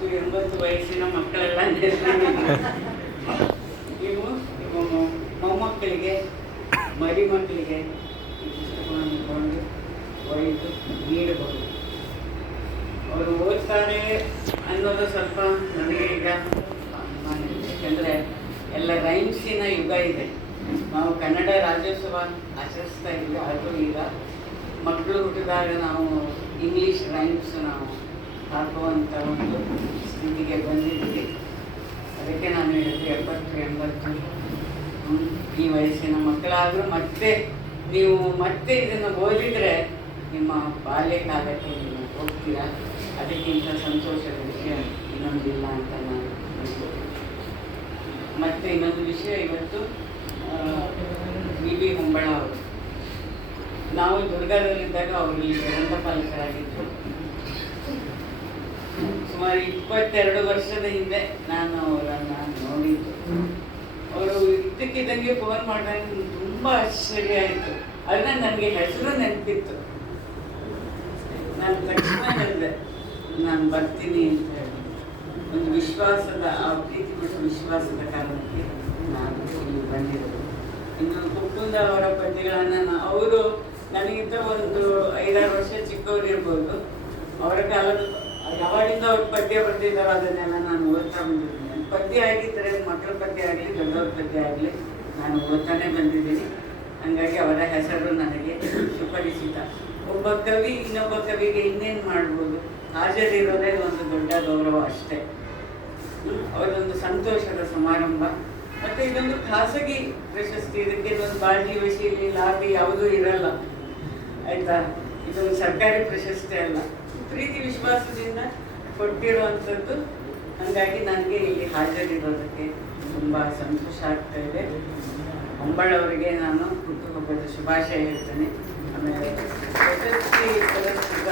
70-80 ವಯಸ್ಸಿನ ಮಕ್ಕಳೆಲ್ಲ ನೀವು ಮೊಮ್ಮಕ್ಕಳಿಗೆ ಮರಿ ಮಕ್ಕಳಿಗೆ ಈ ಪುಸ್ತಕವನ್ನು ಕೊಂಡು ಒಯ್ದು ನೀಡಬಹುದು. ಅವರು ಓದ್ತಾರೆ ಅನ್ನೋದು ಸ್ವಲ್ಪ ನನಗೆ ಈಗ ಯಾಕೆಂದರೆ ಎಲ್ಲ ರೈಮ್ಸಿನ ಯುಗ ಇದೆ. ನಾವು ಕನ್ನಡ ರಾಜ್ಯೋತ್ಸವ ಆಚರಿಸ್ತಾ ಇದ್ದೀವಿ, ಆದರೂ ಈಗ ಮಕ್ಕಳು ಹುಟ್ಟಿದಾಗ ನಾವು ಇಂಗ್ಲೀಷ್ ರೈಮ್ಸ್ ನಾವು ಹಾಕುವಂಥ ಒಂದು ಸ್ಥಿತಿಗೆ ಬಂದಿದ್ದೀವಿ. ಅದಕ್ಕೆ ನಾನು ಹೇಳಿದೆ 70-80 ಈ ವಯಸ್ಸಿನ ಮಕ್ಕಳಾದರೂ ಮತ್ತೆ ನೀವು ಮತ್ತೆ ಇದನ್ನು ಓದಿದರೆ ನಿಮ್ಮ ಬಾಲ್ಯಕಾಲಕ್ಕೆ ನೀವು ಹೋಗ್ತೀರಾ. ಅದಕ್ಕಿಂತ ಸಂತೋಷದ ವಿಷಯ ಇನ್ನೊಂದಿಲ್ಲ ಅಂತ ನಾನು ಅನ್ಕೋತೀನಿ. ಮತ್ತು ಇನ್ನೊಂದು ವಿಷಯ, ಇವತ್ತು ವಿ ಹೊಂಬಳ ಅವರು, ನಾವು ದುರ್ಗದಲ್ಲಿದ್ದಾಗ ಅವರು ಇಲ್ಲಿ ಗ್ರಂಥಪಾಲಕರಾಗಿದ್ದರು. ಸುಮಾರು 22 ವರ್ಷದ ಹಿಂದೆ ನಾನು ಅವರನ್ನು ನೋಡಿದ್ದು. ಅವರು ಇದ್ದಕ್ಕಿದ್ದಂಗೆ ಫೋನ್ ಮಾಡಿದಾಗ ತುಂಬ ಆಶ್ಚರ್ಯ ಆಯಿತು. ಅದನ್ನ ನನಗೆ ಹೆಸರು ನೆನಪಿತ್ತು. ನಾನು ತಕ್ಷಣ ಹೇಳಿದೆ ನಾನು ಬರ್ತೀನಿ ಅಂತ ಹೇಳಿ. ಒಂದು ವಿಶ್ವಾಸದ, ಆ ಪ್ರೀತಿ ಮತ್ತು ವಿಶ್ವಾಸದ ಕಾರಣಕ್ಕೆ ನಾನು ಇಲ್ಲಿ ಬಂದಿರೋದು. ಇನ್ನು ಕುಕ್ಕುಂದ ಅವರ ಪದ್ಯಗಳನ್ನು ಅವರು ನನಗಿಂತ ಒಂದು 5-6 ವರ್ಷ ಚಿಕ್ಕವರು ಇರ್ಬೋದು. ಅವರ ಕಾಲದ ಯಾವಾಗಿಂದ ಅವ್ರ ಪದ್ಯ ಬರ್ತಿದ್ದಾರೋ ಅದನ್ನೆಲ್ಲ ನಾನು ಓದ್ತಾ ಬಂದಿದ್ದೀನಿ. ಪದ್ಯ ಆಗಿದ್ದರೆ ಮಕ್ಕಳ ಪದ್ಯ ಆಗಲಿ ದೊಡ್ಡವ್ರ ಪದ್ಯ ಆಗಲಿ ನಾನು ಓದ್ತಾನೆ ಬಂದಿದ್ದೀನಿ. ಹಾಗಾಗಿ ಅವರ ಹೆಸರು ನನಗೆ ಸುಪರಿಚಿತ. ಒಬ್ಬ ಕವಿ ಇನ್ನೊಬ್ಬ ಕವಿಗೆ ಇನ್ನೇನು ಮಾಡ್ಬೋದು, ಹಾಜರಿರೋದೇ ಒಂದು ದೊಡ್ಡ ಗೌರವ ಅಷ್ಟೇ. ಅವರೊಂದು ಸಂತೋಷದ ಸಮಾರಂಭ. ಮತ್ತು ಇದೊಂದು ಖಾಸಗಿ ಪ್ರಶಸ್ತಿ, ಇದಕ್ಕೆ ಒಂದು ಬಾಳ್ಗಿ ವಶೀಲಿ ಲಾಭಿ ಯಾವುದೂ ಇರಲ್ಲ, ಆಯಿತಾ. ಇದೊಂದು ಸರ್ಕಾರಿ ಪ್ರಶಸ್ತಿ ಅಲ್ಲ, ಪ್ರೀತಿ ವಿಶ್ವಾಸದಿಂದ ಕೊಟ್ಟಿರುವಂಥದ್ದು. ಹಾಗಾಗಿ ನನಗೆ ಇಲ್ಲಿ ಹಾಜರಿರೋದಕ್ಕೆ ತುಂಬ ಸಂತೋಷ ಆಗ್ತಾ ಇದೆ. ಹೊಂಬಳವರಿಗೆ ನಾನು ಹುಟ್ಟುಹಬ್ಬದ ಶುಭಾಶಯ ಹೇಳ್ತೇನೆ. ಆಮೇಲೆ ಪ್ರಶಸ್ತಿ ಪುರಸ್ಕೃತ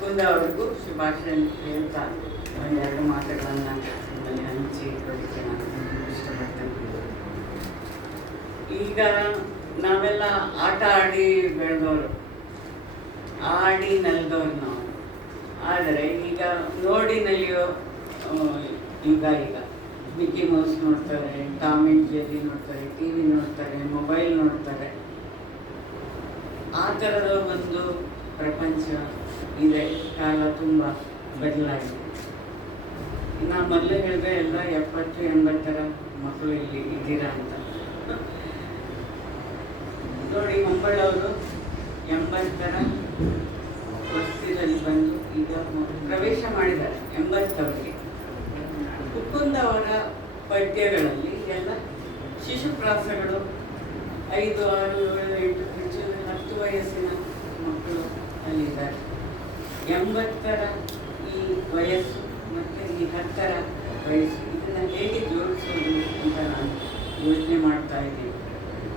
ಕುಂದ ಅವ್ರಿಗೂ ಶುಭಾಶಯ ಹೇಳ್ತಾ ಒಂದೆರಡು ಮಾತುಗಳನ್ನು ನಿಮ್ಮಲ್ಲಿ ಹಂಚಿಕೊಳ್ಳಿಕ್ಕೆ ನಾನು ಇಷ್ಟಪಡ್ತೇನೆ. ಈಗ ನಾವೆಲ್ಲ ಆಟ ಆಡಿ ಬೆಳೆದವರು, ಆಡಿ ನಲಿದವ್ರು ನಾವು. ಆದರೆ ಈಗ ನೋಡಿ ನಲಿಯೋ ಯುಗ. ಈಗ ಮಿಕ್ಕಿ ಮೌಸ್ ನೋಡ್ತಾರೆ, ಟಾಮ್ ಅಂಡ್ ಜೆರ್ರಿ ನೋಡ್ತಾರೆ, ಟಿ ವಿ ನೋಡ್ತಾರೆ, ಮೊಬೈಲ್ ನೋಡ್ತಾರೆ. ಆ ಥರದ ಒಂದು ಪ್ರಪಂಚ ಇದೆ. ಕಾಲ ತುಂಬ ಬದಲಾಗಿದೆ. ನಾನು ಮೊದಲೇ ಹೇಳಿದ್ರೆ ಎಲ್ಲ 70-80 ಮಕ್ಕಳು ಇಲ್ಲಿ ಇದ್ದೀರಾ ಅಂತ. ನೋಡಿ, ಹೊಂಬಳವರು 80 ವರ್ಷದಲ್ಲಿ ಬಂದು ಈಗ ಪ್ರವೇಶ ಮಾಡಿದ್ದಾರೆ 80 ಕುಕ್ಕುಂದ ಅವರ ಪದ್ಯಗಳಲ್ಲಿ ಎಲ್ಲ ಶಿಶುಪ್ರಾಸಗಳು 5, 6, 7, 8, 10 ವಯಸ್ಸಿನ ಮಕ್ಕಳು ಅಲ್ಲಿದ್ದಾರೆ. 80 ಈ ವಯಸ್ಸು ಮತ್ತು ಈ 10 ವಯಸ್ಸು, ಇದನ್ನು ಹೇಗೆ ಜೋಡಿಸೋದು ಅಂತ ನಾನು ಯೋಚನೆ ಮಾಡ್ತಾ ಇದ್ದೀನಿ.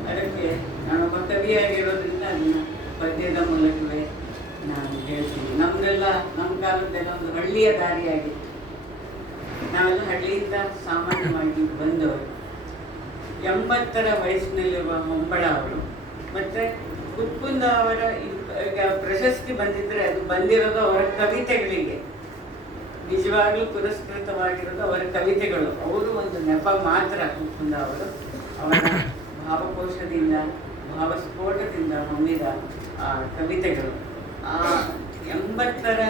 ಅದಕ್ಕೆ ನಾನೊಬ್ಬ ಕವಿಯಾಗಿರೋದ್ರಿಂದ ಅದನ್ನು ಪದ್ಯದ ಮೂಲಕವೇ ನಾನು ಹೇಳ್ತೀನಿ. ನಮ್ಮದೆಲ್ಲ ನಮ್ಮ ಕಾಲದ್ದೆಲ್ಲ ಒಂದು ಹಳ್ಳಿಯ ದಾರಿಯಾಗಿತ್ತು. ನಾವೆಲ್ಲ ಹಳ್ಳಿಯಿಂದ ಸಾಮಾನ್ಯವಾಗಿ ಬಂದವರು. 80 ವಯಸ್ಸಿನಲ್ಲಿರುವ ಹೊಂಬಳ ಅವರು ಮತ್ತು ಕುಕ್ಕುಂದ ಅವರ ಈಗ ಪ್ರಶಸ್ತಿ ಬಂದಿದ್ದರೆ ಅದು ಬಂದಿರೋದು ಅವರ ಕವಿತೆಗಳಿಗೆ. ನಿಜವಾಗ್ಲೂ ಪುರಸ್ಕೃತವಾಗಿರೋದು ಅವರ ಕವಿತೆಗಳು. ಅವರು ಒಂದು ನೆಪ ಮಾತ್ರ. ಕುಕ್ಕುಂದ ಅವರು ಅವರ ಭಾವಕೋಶದಿಂದ, ಭಾವಸ್ಫೋಟದಿಂದ ಹೊಮ್ಮಿದ ಆ ಕವಿತೆಗಳು. ಆ 80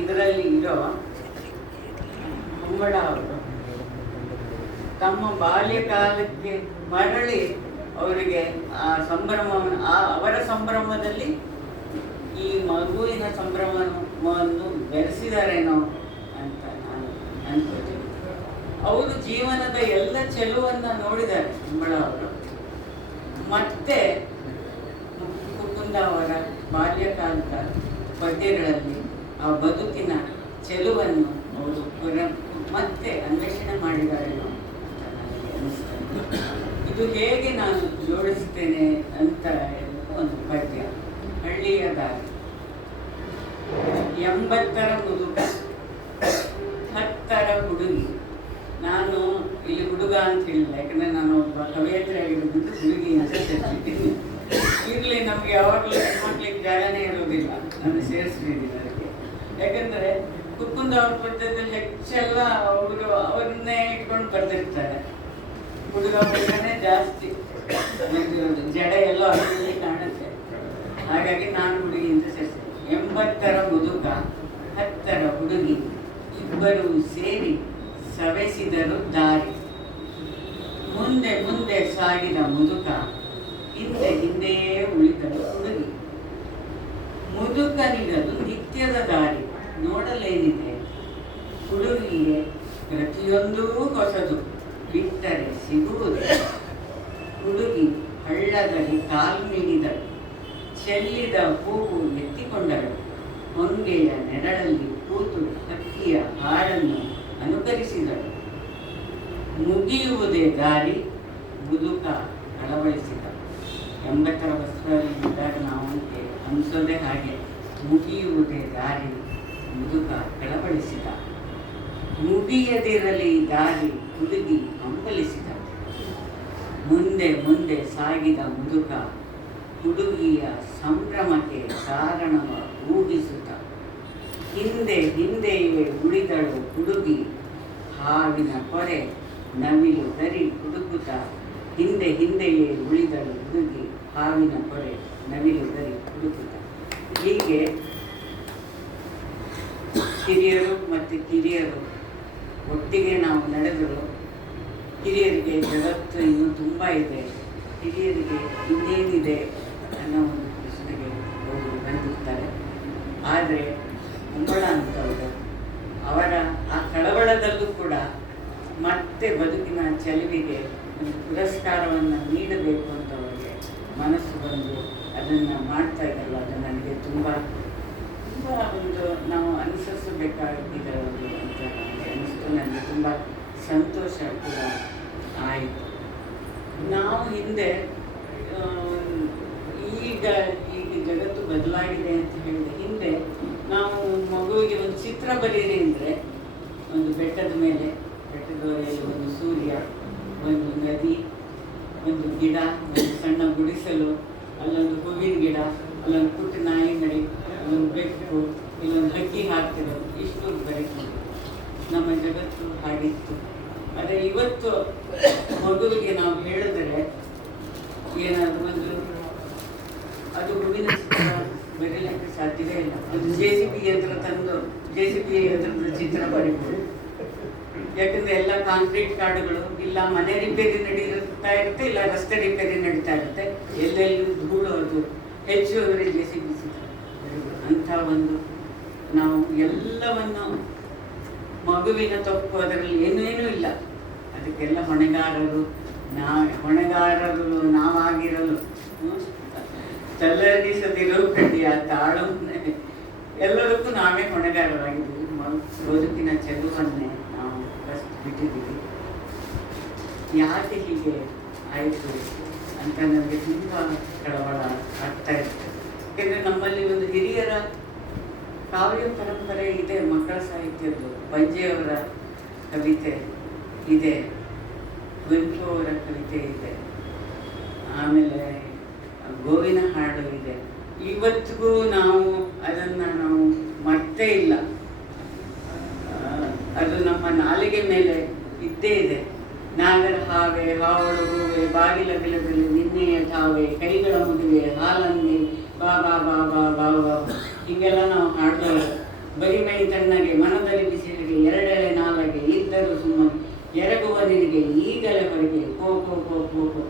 ಇದರಲ್ಲಿ ಇರೋ ಹೊಂಬಳ ಅವರು ತಮ್ಮ ಬಾಲ್ಯಕಾಲಕ್ಕೆ ಮರಳಿ ಅವರಿಗೆ ಆ ಸಂಭ್ರಮವನ್ನು, ಅವರ ಸಂಭ್ರಮದಲ್ಲಿ ಈ ಮಗುವಿನ ಸಂಭ್ರಮವನ್ನು ಬೆರೆಸಿದಾರೇನೋ ಅಂತ ನಾನು ಅನ್ಕೋತೀನಿ. ಅವರು ಜೀವನದ ಎಲ್ಲ ಚೆಲುವನ್ನು ನೋಡಿದ್ದಾರೆ ಹೊಂಬಳ ಅವರು. ಮತ್ತೆ ಕುಕ್ಕುಂದ ಅವರ ಬಾಲ್ಯಕಾಲದ ಪದ್ಯಗಳಲ್ಲಿ ಆ ಬದುಕಿನ ಚೆಲುವನ್ನು ಅವರು ಮತ್ತೆ ಅನ್ವೇಷಣೆ ಮಾಡಿದಾರೇನೋ ಅಂತ ನನಗೆ ಅನಿಸ್ತದೆ. ಇದು ಹೇಗೆ ನಾನು ಜೋಡಿಸ್ತೇನೆ ಅಂತ ಒಂದು ಪದ್ಯ. ಹಳ್ಳಿಯ ದಾರಿ. 80 ಮುದುಕ, 10 ಹುಡುಗಿ. ನಾನು ಇಲ್ಲಿ ಹುಡುಗ ಅಂತ ಹೇಳಿಲ್ಲ, ಯಾಕಂದರೆ ನಾನು ಒಬ್ಬ ಕವಿಯತ್ರಿ ಆಗಿರೋದ್ರಿಂದ ಹುಡುಗಿ ಅಂತ ಸೇರಿಸಿದ್ದೀನಿ. ಇರಲಿ, ನಮಗೆ ಯಾವಾಗಲೂ ಹೆಣ್ಮಕ್ಳಿಗೆ ಜಾಗನೇ ಇರೋದಿಲ್ಲ, ನಾನು ಸೇರಿಸ್ಬಿದ್ದೀನಿ ಅದಕ್ಕೆ. ಯಾಕಂದರೆ ಕುಕ್ಕುಂದ ಅವ್ರ ಪದ್ಯದಲ್ಲಿ ಹೆಚ್ಚೆಲ್ಲ ಅವ್ರನ್ನೇ ಇಟ್ಕೊಂಡು ಬರ್ದಿರ್ತಾರೆ. ಹುಡುಗನೇ ಜಾಸ್ತಿ ಜಡ ಎಲ್ಲ ಅವರಲ್ಲಿ ಕಾಣುತ್ತೆ. ಹಾಗಾಗಿ ನಾನು ಹುಡುಗಿ ಅಂತ ಸೇರಿಸಿದೆ. 80ರ ಮುದುಕ 10ರ ಹುಡುಗಿ ಇಬ್ಬರು ಸೇರಿ ಸವೆಸಿದರು ದಾರಿ. ಮುಂದೆ ಮುಂದೆ ಸಾಗಿದ ಮುದುಕ ಹಿಂದೆ ಹಿಂದೆಯೇ ಉಳಿದಳು ಹುಡುಗಿ. ಮುದುಕನಿಗದು ನಿತ್ಯದ ದಾರಿ ನೋಡಲೇನಿದೆ. ಹುಡುಗಿಗೆ ಪ್ರತಿಯೊಂದೂ ಹೊಸದು ಬಿಟ್ಟರೆ ಸಿಗುವುದು. ಹುಡುಗಿ ಹಳ್ಳದಲ್ಲಿ ಕಾಲು ನೀಡಿದಳು. ಚೆಲ್ಲಿದ ಹೂವು ಎತ್ತಿಕೊಂಡಳು. ಹೊಂಗೆಯ ನೆರಳಲ್ಲಿ ಕೂತು ಹಕ್ಕಿಯ ಹಾಡನ್ನು ಅನುಕರಿಸಿದಳು. ಮುಗಿಯುವುದೇ ದಾರಿ ಮುದುಕ ಕಳವಳಿಸಿದ. 80ರ ವಸ್ತ್ರದಲ್ಲಿದ್ದಾಗ ನಾವು ಅನಿಸೋದೇ ಹಾಗೆ. ಮುಗಿಯುವುದೇ ದಾರಿ ಮುದುಕ ಕಳವಳಿಸಿದ. ಮುಗಿಯದಿರಲಿ ದಾರಿ ಹುಡುಗಿ ಹಂಬಲಿಸಿದ. ಮುಂದೆ ಮುಂದೆ ಸಾಗಿದ ಮುದುಕ ಹುಡುಗಿಯ ಸಂಭ್ರಮಕ್ಕೆ ಕಾರಣವ ಊಹಿಸುತ್ತ. ಹಿಂದೆ ಹಿಂದೆಯೇ ಉಳಿದಳು ಹುಡುಗಿ ಹಾವಿನ ಕೊರೆ ನವಿಲು ಗರಿ ಹುಡುಕುತ್ತ. ಹಿಂದೆ ಹಿಂದೆಯೇ ಉಳಿದಳು ಹುಡುಗಿ ಹಾವಿನ ಕೊರೆ ನವಿಲು ಗರಿ ಹುಡುಕುತ್ತ. ಹೀಗೆ ಹಿರಿಯರು ಮತ್ತು ಕಿರಿಯರು ಒಟ್ಟಿಗೆ ನಾವು ನಡೆದರು. ಹಿರಿಯರಿಗೆ ಜಗತ್ತು ಇನ್ನೂ ತುಂಬ ಇದೆ, ಹಿರಿಯರಿಗೆ ಇನ್ನೇನಿದೆ ಅನ್ನೋ ಒಂದು ಪ್ರಶ್ನೆಗೆ ಅವರು ಬಂದಿರ್ತಾರೆ. ಆದರೆ ಉಂಬಳ ಅಂತವರು ಅವರ ಆ ಕಳವಳದಲ್ಲೂ ಕೂಡ ಮತ್ತೆ ಬದುಕಿನ ಚೆಲುವಿಗೆ ಒಂದು ಪುರಸ್ಕಾರವನ್ನು ನೀಡಬೇಕು ಅಂತ ಅವರಿಗೆ ಮನಸ್ಸು ಬಂದು ಅದನ್ನು ಮಾಡ್ತಾ ಇದ್ದಲ್ಲ, ಅದು ನನಗೆ ತುಂಬ ತುಂಬ ಒಂದು ನಾವು ಅನುಸರಿಸಬೇಕಾಗಿರೋದು ಅಂತ ನನಗೆ ಅನ್ನಿಸ್ತು. ನನಗೆ ತುಂಬ ಸಂತೋಷ ಕೂಡ ಆಯಿತು. ನಾವು ಹಿಂದೆ ಈಗ ಜಗತ್ತು ಬದಲಾಗಿದೆ ಅಂತ ಹೇಳಿದೆ. ಹಿಂದೆ ನಾವು ಮಗುವಿಗೆ ಒಂದು ಚಿತ್ರ ಬರೀರಿ ಅಂದರೆ ಒಂದು ಬೆಟ್ಟದ ಮೇಲೆ, ಬೆಟ್ಟದವರೆಯಲ್ಲಿ ಒಂದು ಸೂರ್ಯ, ಒಂದು ನದಿ, ಒಂದು ಗಿಡ, ಒಂದು ಸಣ್ಣ ಗುಡಿಸಲು, ಅಲ್ಲೊಂದು ಹೂವಿನ ಗಿಡ, ಅಲ್ಲೊಂದು ಪುಟ್ಟ ನಾಯಿ ಮರಿ, ಅಲ್ಲೊಂದು ಬೆಕ್ಕು, ಇಲ್ಲೊಂದು ಹಕ್ಕಿ ಹಾಕ್ತಿರೋದು, ಇಷ್ಟು ಬರೀತೀವಿ. ನಮ್ಮ ಜಗತ್ತು ಹಾಗಿತ್ತು. ಆದರೆ ಇವತ್ತು ಮಗುವಿಗೆ ನಾವು ಹೇಳಿದರೆ ಏನಾದರೂ ಒಂದು ಅದು ಹೂವಿನ ಚಿತ್ರ ಬರೀಲಿಕ್ಕೆ ಸಾಧ್ಯವೇ ಇಲ್ಲ. ಅದು JCB ಯಂತ್ರ ತಂದು JCB ಯಂತ್ರದ ಚಿತ್ರ ಬರೀಬೋದು. ಯಾಕಂದರೆ ಎಲ್ಲ ಕಾಂಕ್ರೀಟ್ ಕಾಡುಗಳು, ಇಲ್ಲ ಮನೆ ರಿಪೇರಿ ನಡೀತಾ ಇರುತ್ತೆ, ಇಲ್ಲ ರಸ್ತೆ ರಿಪೇರಿ ನಡೀತಾ ಇರುತ್ತೆ, ಎಲ್ಲೆಲ್ಲೂ ಧೂಳು, ಅದು ಹೆಚ್ಚುವರಿ JCB ಚಿತ್ರ ಅಂಥ ಒಂದು ನಾವು ಎಲ್ಲವನ್ನು ಮಗುವಿನ ತಪ್ಪು ಅದರಲ್ಲಿ ಏನೇನೂ ಇಲ್ಲ. ಅದಕ್ಕೆಲ್ಲ ಹೊಣೆಗಾರರು ನಾವಾಗಿರಲು ತಲ್ಲರಿಸದಿರೋ ಕಡಿಯ ತಾಳು ಎಲ್ಲದಕ್ಕೂ ನಾವೇ ಹೊಣೆಗಾರರಾಗಿದ್ದೀವಿ. ಬದುಕಿನ ಚೆಲುವನ್ನೇ ನಾವು ಫಸ್ಟ್ ಬಿಟ್ಟಿದ್ದೀವಿ. ಯಾಕೆ ಹೀಗೆ ಆಯಿತು ಅಂತ ನನಗೆ ತುಂಬ ಕಳವಳ ಆಗ್ತಾ ಇರ್ತದೆ. ಯಾಕೆಂದರೆ ನಮ್ಮಲ್ಲಿ ಒಂದು ಹಿರಿಯರ ಕಾವ್ಯ ಪರಂಪರೆ ಇದೆ, ಮಕ್ಕಳ ಸಾಹಿತ್ಯದ್ದು. ಬಂಜೆಯವರ ಕವಿತೆ ಇದೆ, ಕುವೆಂಪು ಅವರ ಕವಿತೆ ಇದೆ, ಆಮೇಲೆ ಗೋವಿನ ಹಾಡು ಇದೆ. ಇವತ್ತಿಗೂ ನಾವು ಅದನ್ನು ನಾವು ಮರ್ತೇ ಇಲ್ಲ. ಅದು ನಮ್ಮ ನಾಲಿಗೆ ಮೇಲೆ ಇದ್ದೇ ಇದೆ. ನಾಗರ ಹಾವೆ ಹಾವಳು ಹೂವೆ ಬಾಗಿಲ ಬಿಲದಲ್ಲಿ ನಿನ್ನೆಯ ತಾವೆ ಕೈಗಳ ಮುದುವೆ ಹಾಲನ್ನಿ ಬಾ ಬಾ ಬಾ ಬಾ ಬಾ ಬಾ ಹೀಗೆಲ್ಲ ನಾವು ಹಾಡ್ದವರು. ಬರಿಮೈ ತಣ್ಣಗೆ ಮನದಲ್ಲಿ ಬಿಸಿಲಿಗೆ ಎರಡೆಳೆ ನಾಲಗೆ ಇದ್ದರೂ ಸುಮ್ಮನೆ ಎರಗುವ ನಿನಗೆ ಈಗಲೇ ಹೊರಗೆ ಕೋ ಕೋ ಕೋ ಕೋ ಕೋ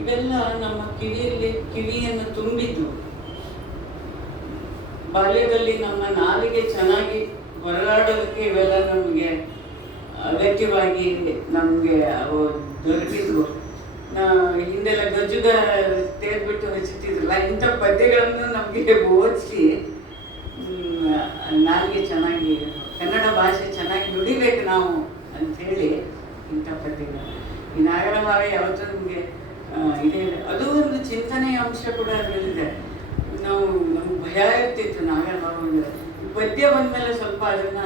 ಇವೆಲ್ಲ ನಮ್ಮ ಕಿವಿಯನ್ನು ತುಂಬಿದ್ದು. ಬಾಲ್ಯದಲ್ಲಿ ನಮ್ಮ ನಾಲಿಗೆ ಚೆನ್ನಾಗಿ ಹೊರಗಾಡೋದಕ್ಕೆ ಇವೆಲ್ಲ ನಮಗೆ ಅಗತ್ಯವಾಗಿ ನಮಗೆ ಅವು ದೊರಕಿದ್ವು. ಹಿಂದೆಲ್ಲ ಗಜುಗ ತೇರ್ಬಿಟ್ಟು ಹಚ್ಚುತ್ತಿದ್ರಲ್ಲ, ಇಂಥ ಪದ್ಯಗಳನ್ನು ನಮಗೆ ಓದಿಸಿ ನಾಲಿಗೆ ಚೆನ್ನಾಗಿ, ಕನ್ನಡ ಭಾಷೆ ಚೆನ್ನಾಗಿ ನುಡಿಬೇಕು ನಾವು ಅಂಥೇಳಿ ಇಂಥ ಪದ್ಯಗಳು. ಈ ನಾಗರ ಹಾವೆ ಯಾವತ್ತೂ ನಮಗೆ ಇದೇ ಇದೆ. ಅದು ಒಂದು ಚಿಂತನೆಯ ಅಂಶ ಕೂಡ ಅದರಲ್ಲಿದೆ. ನಮ್ಗೆ ಭಯ ಇರ್ತಿತ್ತು ನಾಗರ ಹಾವೆ ಪದ್ಯ ಬಂದಮೇಲೆ ಸ್ವಲ್ಪ ಅದನ್ನು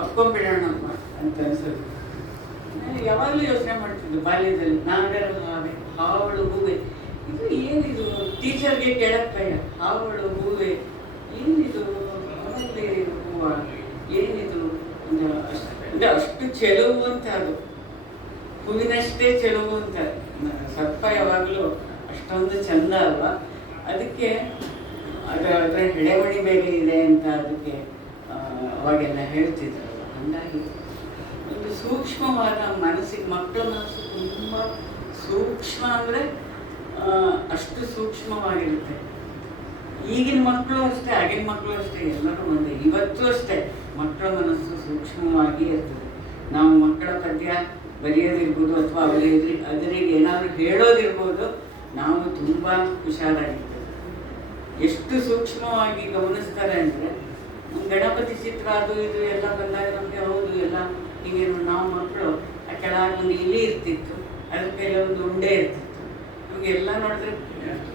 ಅಪ್ಕೊಂಡ್ಬಿಡೋಣ ಅಂತ ಅನ್ಸೋದು. ಯಾವಾಗಲೂ ಯೋಚನೆ ಮಾಡ್ತಿದ್ದು ಬಾಲ್ಯದಲ್ಲಿ, ನಾಗರ ಹಾವೆ ಹಾವಳು ಹೂವೆ, ಇದು ಏನಿದು? ಟೀಚರ್ಗೆ ಕೇಳಕ್ಕೆ ಭಯ, ಹಾವಳು ಹೂವೆ ಏನಿದು? ಹೂವ ಏನಿದು? ಅಂದರೆ ಅಷ್ಟು ಚೆಲುವು ಅಂತ ಅದು, ಹೂವಿನಷ್ಟೇ ಚೆಲುವು ಅಂತ. ಸರ್ಪ ಯಾವಾಗಲೂ ಅಷ್ಟೊಂದು ಚಂದ ಅಲ್ವಾ, ಅದಕ್ಕೆ ಅದರ ಹೆಡೆಮಣಿ ಬೇರೆ ಇದೆ ಅಂತ ಅದಕ್ಕೆ ಅವಾಗೆಲ್ಲ ಹೇಳ್ತಿದ್ರಲ್ಲ. ಹಾಗಾಗಿ ಒಂದು ಸೂಕ್ಷ್ಮವಾದ ಮನಸ್ಸಿಗೆ, ಮಕ್ಕಳ ಮನಸ್ಸು ತುಂಬ ಸೂಕ್ಷ್ಮ ಅಂದರೆ ಅಷ್ಟು ಸೂಕ್ಷ್ಮವಾಗಿರುತ್ತೆ. ಈಗಿನ ಮಕ್ಕಳು ಅಷ್ಟೇ, ಆಗಿನ ಮಕ್ಕಳು ಅಷ್ಟೇ, ಎಲ್ಲರೂ ಒಂದೇ. ಇವತ್ತು ಅಷ್ಟೇ ಮಕ್ಕಳ ಮನಸ್ಸು ಸೂಕ್ಷ್ಮವಾಗಿ ಇರ್ತದೆ. ನಾವು ಮಕ್ಕಳ ಪದ್ಯ ಬರೆಯೋದಿರ್ಬೋದು ಅಥವಾ ಅದರಿಗೆ ಏನಾದರೂ ಹೇಳೋದಿರ್ಬೋದು, ನಾವು ತುಂಬ ಹುಷಾರಾಗಿರ್ತೇವೆ. ಎಷ್ಟು ಸೂಕ್ಷ್ಮವಾಗಿ ಗಮನಿಸ್ತಾರೆ ಅಂದರೆ, ಗಣಪತಿ ಚಿತ್ರ ಅದು ಇದು ಎಲ್ಲ ಬಂದಾಗ ನಮಗೆ ಹೌದು ಎಲ್ಲ ಹೀಗೆ ನಾವು ಮಕ್ಕಳು ಆ ಕೆಳಗೆ ಒಂದು ಇಲಿ ಇರ್ತಿತ್ತು, ಅದ್ರ ಕೈಲಿ ಒಂದು ಉಂಡೆ ಇರ್ತಿತ್ತು. ನಮಗೆಲ್ಲ ನೋಡಿದ್ರೆ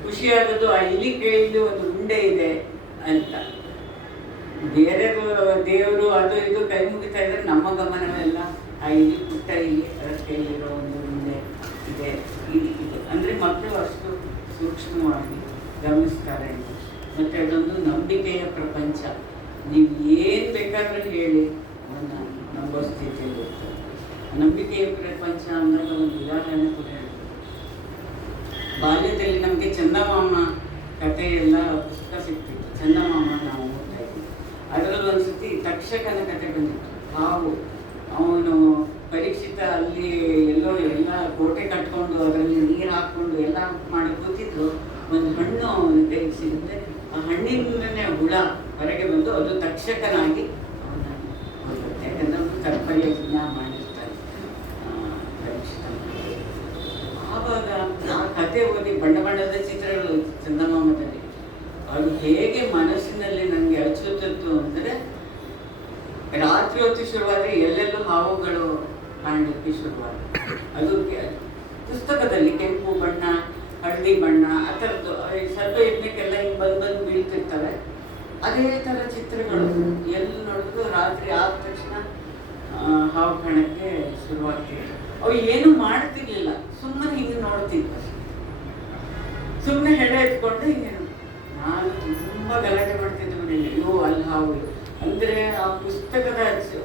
ಖುಷಿಯಾಗೋದು ಆ ಇಲಿ ಕೈಯಲ್ಲಿ ಒಂದು ಉಂಡೆ ಇದೆ ಅಂತ. ಬೇರೆದು ದೇವರು ಅದು ಇದು ಕೈ ಮುಗಿತಾ ಇದ್ರೆ ನಮ್ಮ ಗಮನವೆಲ್ಲ ಆ ಇಲಿ, ಪುಟ್ಟ ಇಲಿ, ಅದರ ಕೈಲಿರೋ ಒಂದು ಉಂಡೆ ಇದೆ ಇದು ಅಂದರೆ ಮಕ್ಕಳು ಅಷ್ಟು ಸೂಕ್ಷ್ಮವಾಗಿ ಗಮನಿಸ್ತಾರೆ. ಮತ್ತು ಅದೊಂದು ನಂಬಿಕೆಯ ಪ್ರಪಂಚ. ನೀವು ಏನು ಬೇಕಾದರೂ ಹೇಳಿ ಅದನ್ನು ನಂಬೋ ಸ್ಥಿತಿಯಲ್ಲಿ ಇರ್ತದೆ. ನಂಬಿಕೆಯ ಪ್ರಪಂಚ ಅಂದಾಗ ಒಂದು ಉದಾಹರಣೆ ಕೂಡ ಹೇಳ್ಬೋದು. ಬಾಲ್ಯದಲ್ಲಿ ನಮಗೆ ಚಂದಮಾಮ ಕಥೆ ಎಲ್ಲ ಪುಸ್ತಕ ಸಿಗ್ತಿತ್ತು. ಚಂದಮಾಮ ನಾವು ಓದ್ತಾ ಇದ್ವಿ. ಅದರಲ್ಲಿ ಒಂದು ಸತಿ ತಕ್ಷಕನ ಕಥೆ ಬಂದಿತ್ತು. ಹಾವು ಅವನು ಪರೀಕ್ಷಿತ ಅಲ್ಲಿ ಎಲ್ಲೋ ಎಲ್ಲ ಕೋಟೆ ಕಟ್ಕೊಂಡು ಅದರಲ್ಲಿ ನೀರು ಹಾಕ್ಕೊಂಡು ಎಲ್ಲ ಮಾಡಿ ಕೂತಿದ್ರು. ಒಂದು ಹಣ್ಣು ಅವನು ತೆಗೆಸಿದ್ರೆ ಆ ಹಣ್ಣಿಂದನೇ ಹುಳ ಹೊರಗೆ ಬಂದು ಅದು ತಕ್ಷಕನಾಗಿ ಅವನ ಹೋಗುತ್ತೆ. ಯಾಕಂದ್ರೆ ಅವನು ಕರ್ಪರ್ಯಜ್ಞ ಮಾಡಿರ್ತಾರೆ ಪರೀಕ್ಷಿತ. ಆವಾಗ ಆ ಕಥೆ ಓದಿ ಬಣ್ಣ ಬಣ್ಣದ ಚಿತ್ರಗಳು ಚಂದಮಾಮದಲ್ಲಿ ಅದು ಹೇಗೆ ಮನಸ್ಸಿನಲ್ಲಿ ನನಗೆ ಅಚ್ಚುತ್ತಿತ್ತು ಅಂದರೆ, ರಾತ್ರಿ ಹೊತ್ತು ಶುರುವಾದರೆ ಎಲ್ಲೆಲ್ಲೂ ಹಾವುಗಳು ಕಾಣಲಿಕ್ಕೆ ಶುರುವಾದ. ಅದು ಪುಸ್ತಕದಲ್ಲಿ ಕೆಂಪು ಬಣ್ಣ, ಹಳದಿ ಬಣ್ಣ ಆ ಥರದ್ದು ಸ್ವಲ್ಪ ಯಜ್ಞಕ್ಕೆಲ್ಲ ಹಿಂಗೆ ಬಂದು ಬೀಳ್ತಿರ್ತವೆ. ಅದೇ ಥರ ಚಿತ್ರಗಳು ಎಲ್ಲಿ ನೋಡಿದ್ರು ರಾತ್ರಿ ಆದ ತಕ್ಷಣ ಹಾವು ಕಾಣಕ್ಕೆ ಶುರುವಾಗ್ತಿತ್ತು. ಅವು ಏನು ಮಾಡ್ತಿರ್ಲಿಲ್ಲ, ಸುಮ್ಮನೆ ಹಿಂಗೆ ನೋಡ್ತಿದ್ವು, ಸುಮ್ಮನೆ ಹೆಡೆ ಎತ್ಕೊಂಡು ಹಿಂಗೆ. ನಾನು ತುಂಬ ಗಲಾಟೆ ಮಾಡ್ತಿದ್ದೆ ಮನೆಯಲ್ಲಿ, ಅಯ್ಯೋ ಅಲ್ಲಿ ಹಾವು ಅಂದರೆ ಆ ಪುಸ್ತಕದ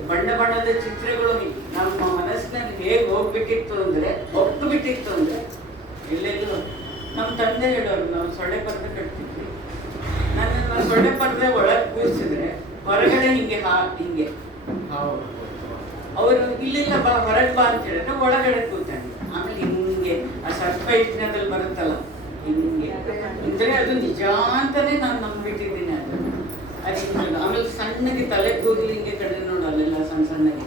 ಬಣ್ಣ ಬಣ್ಣದ ಚಿತ್ರಗಳು ನಮ್ಮ ಮನಸ್ಸಿನಲ್ಲಿ ಹೇಗೆ ಹೋಗ್ಬಿಟ್ಟಿತ್ತು ಅಂದರೆ, ಒಟ್ಟು ಬಿಟ್ಟಿತ್ತು ಅಂದರೆ ಎಲ್ಲೆಲ್ಲೂ. ನಮ್ಮ ತಂದೆ ಹೇಳೋರು, ನಾವು ಸೊಳ್ಳೆ ಪರ್ದೆ ಕಟ್ತಿದ್ವಿ. ನಾನು ಸೊಳ್ಳೆ ಪರ್ದೆ ಒಳಗೆ ಕೂರಿಸಿದ್ರೆ ಹೊರಗಡೆ ಹಿಂಗೆ ಹಿಂಗೆ ಹಾವು, ಅವರು ಇಲ್ಲಿಲ್ಲ ಬಾ ಹೊರಗೆ ಬಾ ಅಂತ ಹೇಳಿದ್ರೆ ಒಳಗಡೆ ಕೂತಾನೆ. ಆಮೇಲೆ ಹಿಂಗೆ ಆ ಸರ್ಪ ಯಜ್ಞದಲ್ಲಿ ಬರುತ್ತಲ್ಲ ಹಿಂಗೆ ಅಂದರೆ ಅದು ನಿಜ ಅಂತಾನೆ ನಾನು ನಂಬಿಟ್ಟಿದ್ದೀನಿ. ಅದು ಆಮೇಲೆ ಸಣ್ಣಗೆ ತಲೆ ಕೂದಲು ಹಿಂಗೆ ಕಡೆ ನೋಡು, ಅಲ್ಲೆಲ್ಲ ಸಣ್ಣ ಸಣ್ಣಗೆ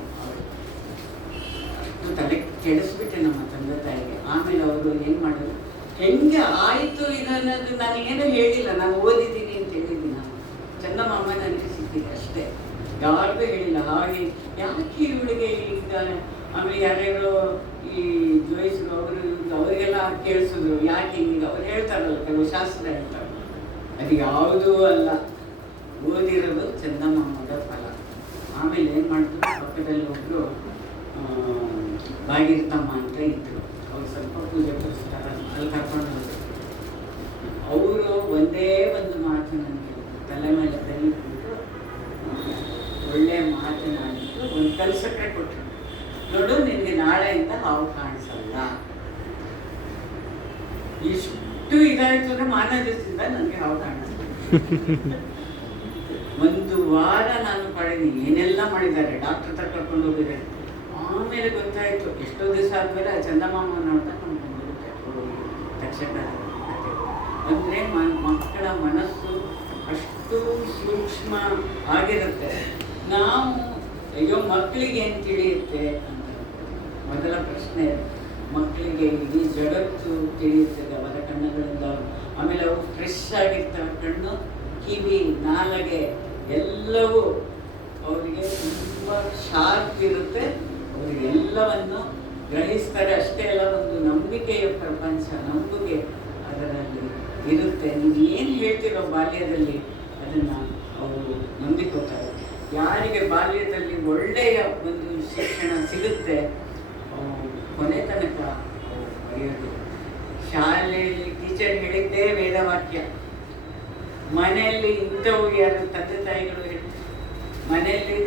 ಅಷ್ಟು ತಲೆ ಕೆಡಿಸ್ಬಿಟ್ಟೆ ನಮ್ಮ ತಂದೆ ತಾಯಿಗೆ. ಆಮೇಲೆ ಅವರು ಏನು ಮಾಡೋದು, ಹೆಂಗೆ ಆಯಿತು ಇದನ್ನೋದು ನಾನು ಏನೂ ಹೇಳಿಲ್ಲ, ನಾನು ಓದಿದ್ದೀನಿ ಅಂತ ಹೇಳಿದ್ದೀನಿ. ನಾನು ಚಂದಮಾಮ ನನಗೆ ಸಿಕ್ಕಿದೆ ಅಷ್ಟೇ, ಯಾರಿಗೂ ಹೇಳಿಲ್ಲ. ಹಾಗೆ ಯಾಕೆ ಇವಳಿಗೆ ಈಗ ಆಮೇಲೆ ಯಾರ್ಯಾರೋ ಈ ಜೋಯಿಸ್ರು ಅವರು ಅವರಿಗೆಲ್ಲ ಕೇಳಿಸಿದ್ರು, ಯಾಕೆ ಹಿಂಗೆ ಅವ್ರು ಹೇಳ್ತಾರಲ್ಲ, ಕೆಲವು ಶಾಸ್ತ್ರ ಹೇಳ್ತಾರೆ. ಅದು ಯಾವುದೂ ಅಲ್ಲ, ಓದಿರೋದು ಚಂದಮಾಮದ ಫಲ. ಆಮೇಲೆ ಏನು ಮಾಡಿದ್ರು, ಪಕ್ಕದಲ್ಲಿ ಒಬ್ಬರು ಭಾಗೀರಥಮ್ಮ ಅಂತ ಇದ್ದರು. ಅವ್ರು ಸ್ವಲ್ಪ ಪೂಜೆ ಪುರಸ್ಕಾರ ಅಲ್ಲಿ ಕರ್ಕೊಂಡು ಹೋದ್ರು. ಅವರು ಒಂದೇ ಒಂದು ಮಾತು ನನಗೆ ತಲೆ ಮೇಲೆ ಕೈ ಇಟ್ಬಿಟ್ಟು ಒಳ್ಳೆ ಮಾತನಾಡಿದ್ರು. ಒಂದು ಕಲ್ಲು ಸಕ್ಕರೆ ಕೊಟ್ಟರು, ನೋಡು ನಿನಗೆ ನಾಳೆಯಿಂದ ಹಾವು ಕಾಣಿಸಲ್ಲ. ಇಷ್ಟು ಇದಾಯಿತು ಅಂದರೆ ಮಾರನೇ ದಿವಸದಿಂದ ನನಗೆ ಹಾವು ಕಾಣಿಸ್ತದೆ. ಒಂದು ವಾರ ನಾನು ಪಡೆದು ಏನೆಲ್ಲ ಮಾಡಿದ್ದಾರೆ, ಡಾಕ್ಟರ್ ಹತ್ರ ಕರ್ಕೊಂಡು ಹೋಗಿದ್ದಾರೆ. ಆಮೇಲೆ ಗೊತ್ತಾಯಿತು, ಎಷ್ಟೋ ದಿವಸ ಆದಮೇಲೆ ಚಂದಮಾಮ ನೋಡ್ತಾ ನಮ್ಗೆ ಬರುತ್ತೆ ತಕ್ಷಕ. ಅಂದರೆ ಮಕ್ಕಳ ಮನಸ್ಸು ಅಷ್ಟು ಸೂಕ್ಷ್ಮ ಆಗಿರುತ್ತೆ. ನಾವು ಅಯ್ಯೋ ಮಕ್ಕಳಿಗೆ ಏನು ತಿಳಿಯುತ್ತೆ ಅಂತ ಮೊದಲ ಪ್ರಶ್ನೆ. ಮಕ್ಕಳಿಗೆ ಇಡೀ ಜಗತ್ತು ತಿಳಿಯುತ್ತದೆ ಅವರ ಕಣ್ಣುಗಳಿಂದ. ಆಮೇಲೆ ಅವು ಫ್ರೆಶ್ ಆಗಿರ್ತವೆ, ಕಣ್ಣು, ಕಿವಿ, ನಾಲಿಗೆ ಎಲ್ಲವೂ ಅವರಿಗೆ ತುಂಬ ಶಾರ್ಪ್ ಇರುತ್ತೆ. ಅವರಿಗೆಲ್ಲವನ್ನು ಗ್ರಹಿಸ್ತಾರೆ. ಅಷ್ಟೇ ಅಲ್ಲ, ಒಂದು ನಂಬಿಕೆಯ ಪ್ರಪಂಚ, ನಂಬಿಕೆ ಅದರಲ್ಲಿ ಇರುತ್ತೆ. ನೀವು ಏನು ಹೇಳ್ತಿರೋ ಬಾಲ್ಯದಲ್ಲಿ ಅದನ್ನು ಅವರು ನಂಬಿಕೋತಾರೆ. ಯಾರಿಗೆ ಬಾಲ್ಯದಲ್ಲಿ ಒಳ್ಳೆಯ ಒಂದು ಶಿಕ್ಷಣ ಸಿಗುತ್ತೆ ಕೊನೆ ತನಕ ಬರೆಯೋದು. ಶಾಲೆಯಲ್ಲಿ ಟೀಚರ್ ಹೇಳಿದ್ದೇ ವೇದವಾಕ್ಯ, ಮನೆಯಲ್ಲಿ ಇಂಥವು ಯಾರು ತಂದೆ ತಾಯಿಗಳು ಮನೆಯಲ್ಲಿ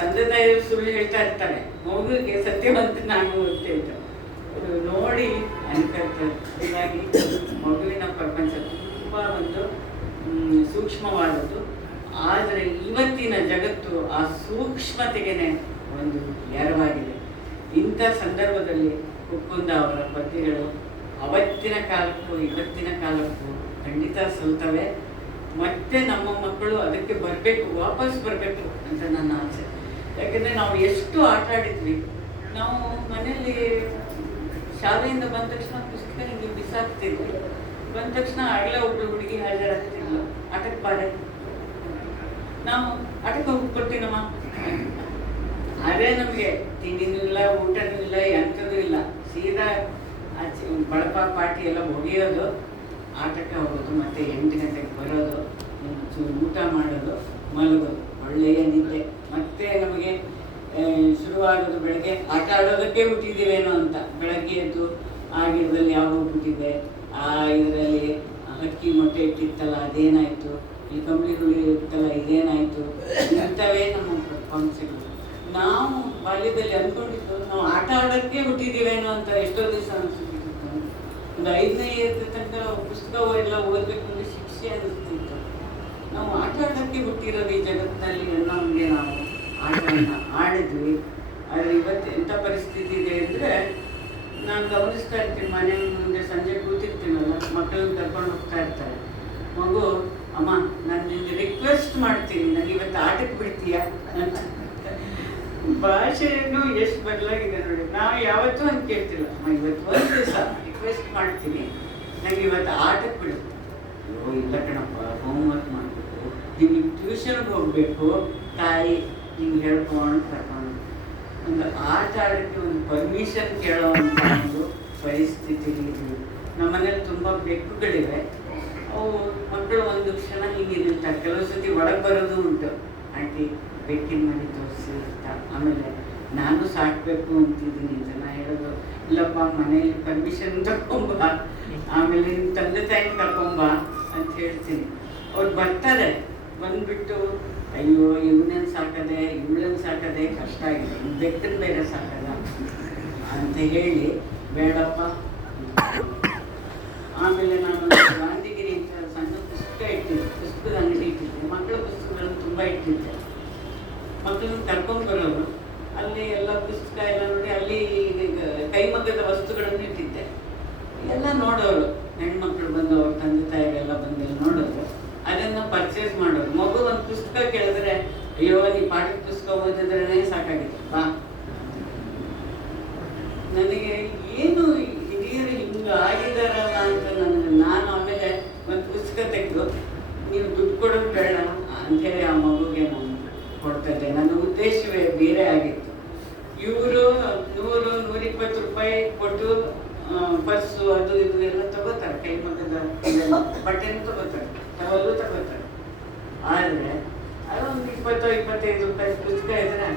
ತಂದೆ ತಾಯಿಯವರು ಸುಳ್ಳು ಹೇಳ್ತಾ ಇರ್ತಾರೆ, ಮಗುವಿಗೆ ಸತ್ಯವಂತ ನಾನು ಅಂತ ಹೇಳ್ತಾರೆ. ಅದು ನೋಡಿ ಅನ್ಕೊಳ್ತಾರೆ. ಹೀಗಾಗಿ ಮಗುವಿನ ಪ್ರಪಂಚ ತುಂಬ ಒಂದು ಸೂಕ್ಷ್ಮವಾದದ್ದು. ಆದರೆ ಇವತ್ತಿನ ಜಗತ್ತು ಆ ಸೂಕ್ಷ್ಮತೆಗೆ ಒಂದು ಎರವಾಗಿದೆ. ಇಂಥ ಸಂದರ್ಭದಲ್ಲಿ ಕುಕ್ಕುಂದ ಅವರ ಪದ್ಯಗಳು ಅವತ್ತಿನ ಕಾಲಕ್ಕೂ ಇವತ್ತಿನ ಕಾಲಕ್ಕೂ ಖಂಡಿತ ಸಲ್ತವೆ. ಮತ್ತೆ ನಮ್ಮ ಮಕ್ಕಳು ಅದಕ್ಕೆ ಬರಬೇಕು, ವಾಪಸ್ ಬರಬೇಕು ಅಂತ ನನ್ನ ಆಸೆ. ಯಾಕೆಂದರೆ ನಾವು ಎಷ್ಟು ಆಟ ಆಡಿದ್ವಿ. ನಾವು ಮನೆಯಲ್ಲಿ ಶಾಲೆಯಿಂದ ಬಂದ ತಕ್ಷಣ ಪುಸ್ತಕ ಹಿಂಗೆ ಬಿಸಾಕ್ತಿದ್ವಿ. ಬಂದ ತಕ್ಷಣ ಆಗಲೇ ಒಬ್ಳು ಹುಡುಗಿ ಹಾಜರಾಗ್ತಿದ್ಲು, ಆಟಕ್ಕೆ ಬಾರೆ, ನಾವು ಆಟಕ್ಕೆ ಹೋಗ್ಬಿಡ್ತೀನಮ್ಮ. ಅದೇ ನಮಗೆ ತಿಂಡಿನೂ ಇಲ್ಲ, ಊಟನೂ ಇಲ್ಲ, ಎಂಥದೂ ಇಲ್ಲ. ಸೀದಾ ಆಚೆ ಬಳಪ ಪಾಟಿ ಎಲ್ಲ ಒಗೆಯೋದು, ಆಟಕ್ಕೆ ಹೋಗೋದು, ಮತ್ತು 8 ಗಂಟೆಗೆ ಬರೋದು, ಊಟ ಮಾಡೋದು, ಮಲಗೋದು, ಒಳ್ಳೆಯ ನಿದ್ದೆ. ಮತ್ತೆ ನಮಗೆ ಶುರುವಾಗೋದು ಬೆಳಗ್ಗೆ ಆಟ ಆಡೋದಕ್ಕೆ ಹುಟ್ಟಿದ್ದೀವೇನೋ ಅಂತ. ಬೆಳಗ್ಗೆ ಎದ್ದು ಆ ಗಿಡದಲ್ಲಿ ಯಾವ ಹುಟ್ಟಿದೆ, ಆ ಇದರಲ್ಲಿ ಹಕ್ಕಿ ಮೊಟ್ಟೆ ಇಟ್ಟಿತ್ತಲ್ಲ ಅದೇನಾಯಿತು, ಈ ಕಂಬಳಿ ಹುಳಿ ಇರುತ್ತಲ್ಲ ಇದೇನಾಯಿತು, ಇಂಥವೇ ನಮ್ಮ ಕಾನ್ಸೆಪ್ಟ್. ನಾವು ಬಾಲ್ಯದಲ್ಲಿ ಅಂದ್ಕೊಂಡಿದ್ದು ನಾವು ಆಟ ಆಡೋಕ್ಕೆ ಹುಟ್ಟಿದ್ದೀವೇನೋ ಅಂತ ಎಷ್ಟೋ ದಿವಸ ಅನಿಸ್ತಿತ್ತು. ಒಂದು 5ನೇ ತನಕ ಪುಸ್ತಕ ಎಲ್ಲ ಓದಬೇಕು ಅಂದರೆ ಶಿಕ್ಷೆ ಅನ್ನಿಸ್ತಿತ್ತು. ನಾವು ಆಟ ಆಡೋಕ್ಕೆ ಹುಟ್ಟಿರೋದು ಈ ಜಗತ್ತಿನಲ್ಲಿ ಅನ್ನೋಂಗೆ ನಾವು ಆಟವನ್ನು ಆಡಿದ್ವಿ. ಆದರೆ ಇವತ್ತು ಎಂಥ ಪರಿಸ್ಥಿತಿ ಇದೆ ಅಂದರೆ, ನಾನು ಗಮನಿಸ್ತಾ ಇರ್ತೀನಿ, ಮನೆ ಮುಂದೆ ಸಂಜೆ ಕೂತಿರ್ತೀನಲ್ಲ, ಮಕ್ಕಳನ್ನ ಕರ್ಕೊಂಡು ಹೋಗ್ತಾ ಇರ್ತಾರೆ. ಮಗು, ಅಮ್ಮ ನಾನು ನಿಮಗೆ ರಿಕ್ವೆಸ್ಟ್ ಮಾಡ್ತೀನಿ, ನನಗೆ ಇವತ್ತು ಆಟಕ್ಕೆ ಬಿಡ್ತೀಯಾ ಅಂತ. ಭಾಷೆಯನ್ನು ಎಷ್ಟು ಬದಲಾಗಿದೆ ನೋಡಿ. ನಾವು ಯಾವತ್ತೂ ಅಂತ ಕೇಳ್ತಿಲ್ಲ, ಅಮ್ಮ ಇವತ್ತು ಒಂದು ದಿವಸ ರಿಕ್ವೆಸ್ಟ್ ಮಾಡ್ತೀನಿ, ನನಗೆ ಇವತ್ತು ಆಟಕ್ಕೆ ಬಿಡು. ಅಯ್ಯೋ ಇಲ್ಲ ಕಣಪ್ಪ, ಹೋಮ್ವರ್ಕ್ ಮಾಡಬೇಕು, ನಿಮಗೆ ಟ್ಯೂಷನ್ಗೆ ಹೋಗಬೇಕು, ತಾಯಿ ಹಿಂಗೆ ಹೇಳ್ಕೊಂಡು ಕರ್ಕೊಂಡು ಒಂದು ಆಟ ಆಡೋಕ್ಕೆ ಒಂದು ಪರ್ಮಿಷನ್ ಕೇಳೋವಂಥ ಒಂದು ಪರಿಸ್ಥಿತಿ ಇದ್ದೀವಿ. ನಮ್ಮ ಮನೇಲಿ ತುಂಬ ಬೆಕ್ಕುಗಳಿವೆ. ಅವು ಮಕ್ಕಳು ಒಂದು ಕ್ಷಣ ಹೀಗೆ ನಿಲ್ತಾರೆ, ಕೆಲವು ಸತಿ ಒಳಗೆ ಬರೋದು ಉಂಟು. ಆಂಟಿ ಬೆಕ್ಕಿನ ಮನೆ ತೋರಿಸಿ ಅಂತ. ಆಮೇಲೆ ನಾನು ಸಾಕಬೇಕು ಅಂತಿದ್ದೀನಿ ಅಂತ ನಾ ಹೇಳೋದು, ಇಲ್ಲಪ್ಪ ಮನೆಯಲ್ಲಿ ಪರ್ಮಿಷನ್ ತಗೊಂಬ, ಆಮೇಲೆ ನಿಮ್ಮ ತಂದೆ ತಾಯಿನ ಕರ್ಕೊಂಬ ಅಂತ ಹೇಳ್ತೀನಿ. ಅವ್ರು ಬರ್ತಾರೆ, ಬಂದುಬಿಟ್ಟು ಅಯ್ಯೋ ಇವನೇನು ಸಾಕದೆ, ಇವಳನ್ನು ಸಾಕದೆ ಕಷ್ಟ ಆಗಿದೆ, ಬೆಕ್ಕನ್ನು ಬೇರೆ ಸಾಕದ ಅಂತ ಹೇಳಿ ಬೇಡಪ್ಪ. ಆಮೇಲೆ ನಾನು ಗಾಂಧಿಗಿರಿ ಅಂತ ಸಣ್ಣ ಪುಸ್ತಕ ಇಟ್ಟಿದ್ದೆ, ಪುಸ್ತಕದ ಅಂಗಡಿ ಇಟ್ಟಿದ್ದೆ, ಮಕ್ಕಳ ಪುಸ್ತಕಗಳನ್ನು ತುಂಬ ಇಟ್ಟಿದ್ದೆ. ಮಕ್ಕಳನ್ನ ಕರ್ಕೊಂಡ್ಬರೋರು, ಅಲ್ಲಿ ಎಲ್ಲ ಪುಸ್ತಕ ಎಲ್ಲ ನೋಡಿ, ಅಲ್ಲಿ ಕೈಮಗ್ಗದ ವಸ್ತುಗಳನ್ನು ಇಟ್ಟಿದ್ದೆ. ಎಲ್ಲ ನೋಡೋರು, ಹೆಣ್ಮಕ್ಳು ಬಂದು ಅವ್ರ ತಂದೆ ತಾಯಿಗೆಲ್ಲ ಬಂದು ನೋಡೋರು, ಅದನ್ನು ಪರ್ಚೇಸ್ ಮಾಡೋರು. ಮಗು ಒಂದು ಪುಸ್ತಕ ಕೇಳಿದ್ರೆ, ಅಯ್ಯೋ ನೀ ಪಾಠದ ಪುಸ್ತಕ ಓದಿದ್ರೇ ಸಾಕಾಗಿದೆ ಬಾ. ನನಗೆ ಏನು ಹಿರಿಯರು ಹಿಂಗೆ ಆಗಿದಾರಲ್ಲ ಅಂತ ನಾನು ಆಮೇಲೆ ಒಂದು ಪುಸ್ತಕ ತೆಗೆದು, ನೀವು ದುಡ್ಡು ಕೊಡೋದು ಬೇಡ ಅಂಥೇಳಿ ಆ ಮಗುಗೆ ನಾನು ಕೊಡ್ತಾಯಿದ್ದೆ. ನನ್ನ ಉದ್ದೇಶವೇ ಬೇರೆ ಆಗಿತ್ತು. ಇವರು 100-120 ರೂಪಾಯಿ ಕೊಟ್ಟು ಪರ್ಸು ಅದು ಇದು ಎಲ್ಲ ತಗೋತಾರೆ, ಕೈಮಗ್ಗದ ಬಟ್ಟೆನೂ ತಗೋತಾರೆ, ಟವಲ್ಲು ತಗೋತಾರೆ. ಆದರೆ ಅದೊಂದು 20-25 ರೂಪಾಯಿ ಪುಸ್ತಕ ಇದ್ರೆ,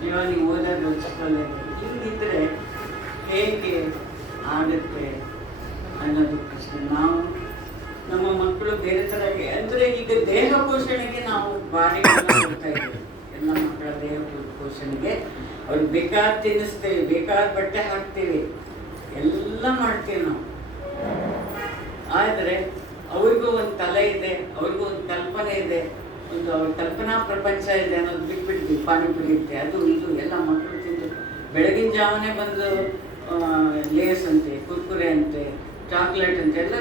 ಅಯ್ಯೋ ನೀವು ಓದೋದು ಚಿಕ್ಕಲ್ಲ ಹಿಂಗಿದ್ರೆ ಹೇಗೆ ಆಗುತ್ತೆ ಅನ್ನೋದು ಪ್ರಶ್ನೆ. ನಾವು ನಮ್ಮ ಮಕ್ಕಳು ಬೇರೆ ಥರ, ಅಂದರೆ ಈಗ ದೇಹ ಪೋಷಣೆಗೆ ನಾವು ಭಾರಿ ಕೊಡ್ತಾ ಇದ್ದೀವಿ. ಎಲ್ಲ ಮಕ್ಕಳ ದೇಹ ಪೋಷಣೆಗೆ ಅವ್ರಿಗೆ ಬೇಕಾದ ತಿನ್ನಿಸ್ತೇವೆ, ಬೇಕಾದ ಬಟ್ಟೆ ಹಾಕ್ತೇವೆ, ಎಲ್ಲ ಮಾಡ್ತೀವಿ ನಾವು. ಆದರೆ ಅವ್ರಿಗೂ ಒಂದು ತಲೆ ಇದೆ, ಅವ್ರಿಗೂ ಒಂದು ಕಲ್ಪನೆ ಇದೆ, ಒಂದು ಅವ್ರ ಕಲ್ಪನಾ ಪ್ರಪಂಚ ಇದೆ ಅನ್ನೋದು ಬಿಟ್ಬಿಟ್ವಿ. ಪಾನಿಪುರಿ ಇರುತ್ತೆ, ಅದು ಇದು ಎಲ್ಲ ಮಕ್ಕಳು ತಿಂದು ಬೆಳಗಿನ ಜಾವನೇ ಬಂದು ಲೇಸ್ ಅಂತೆ, ಕುರ್ಕುರೆ ಅಂತೆ, ಚಾಕ್ಲೇಟ್ ಅಂತೆ ಎಲ್ಲ.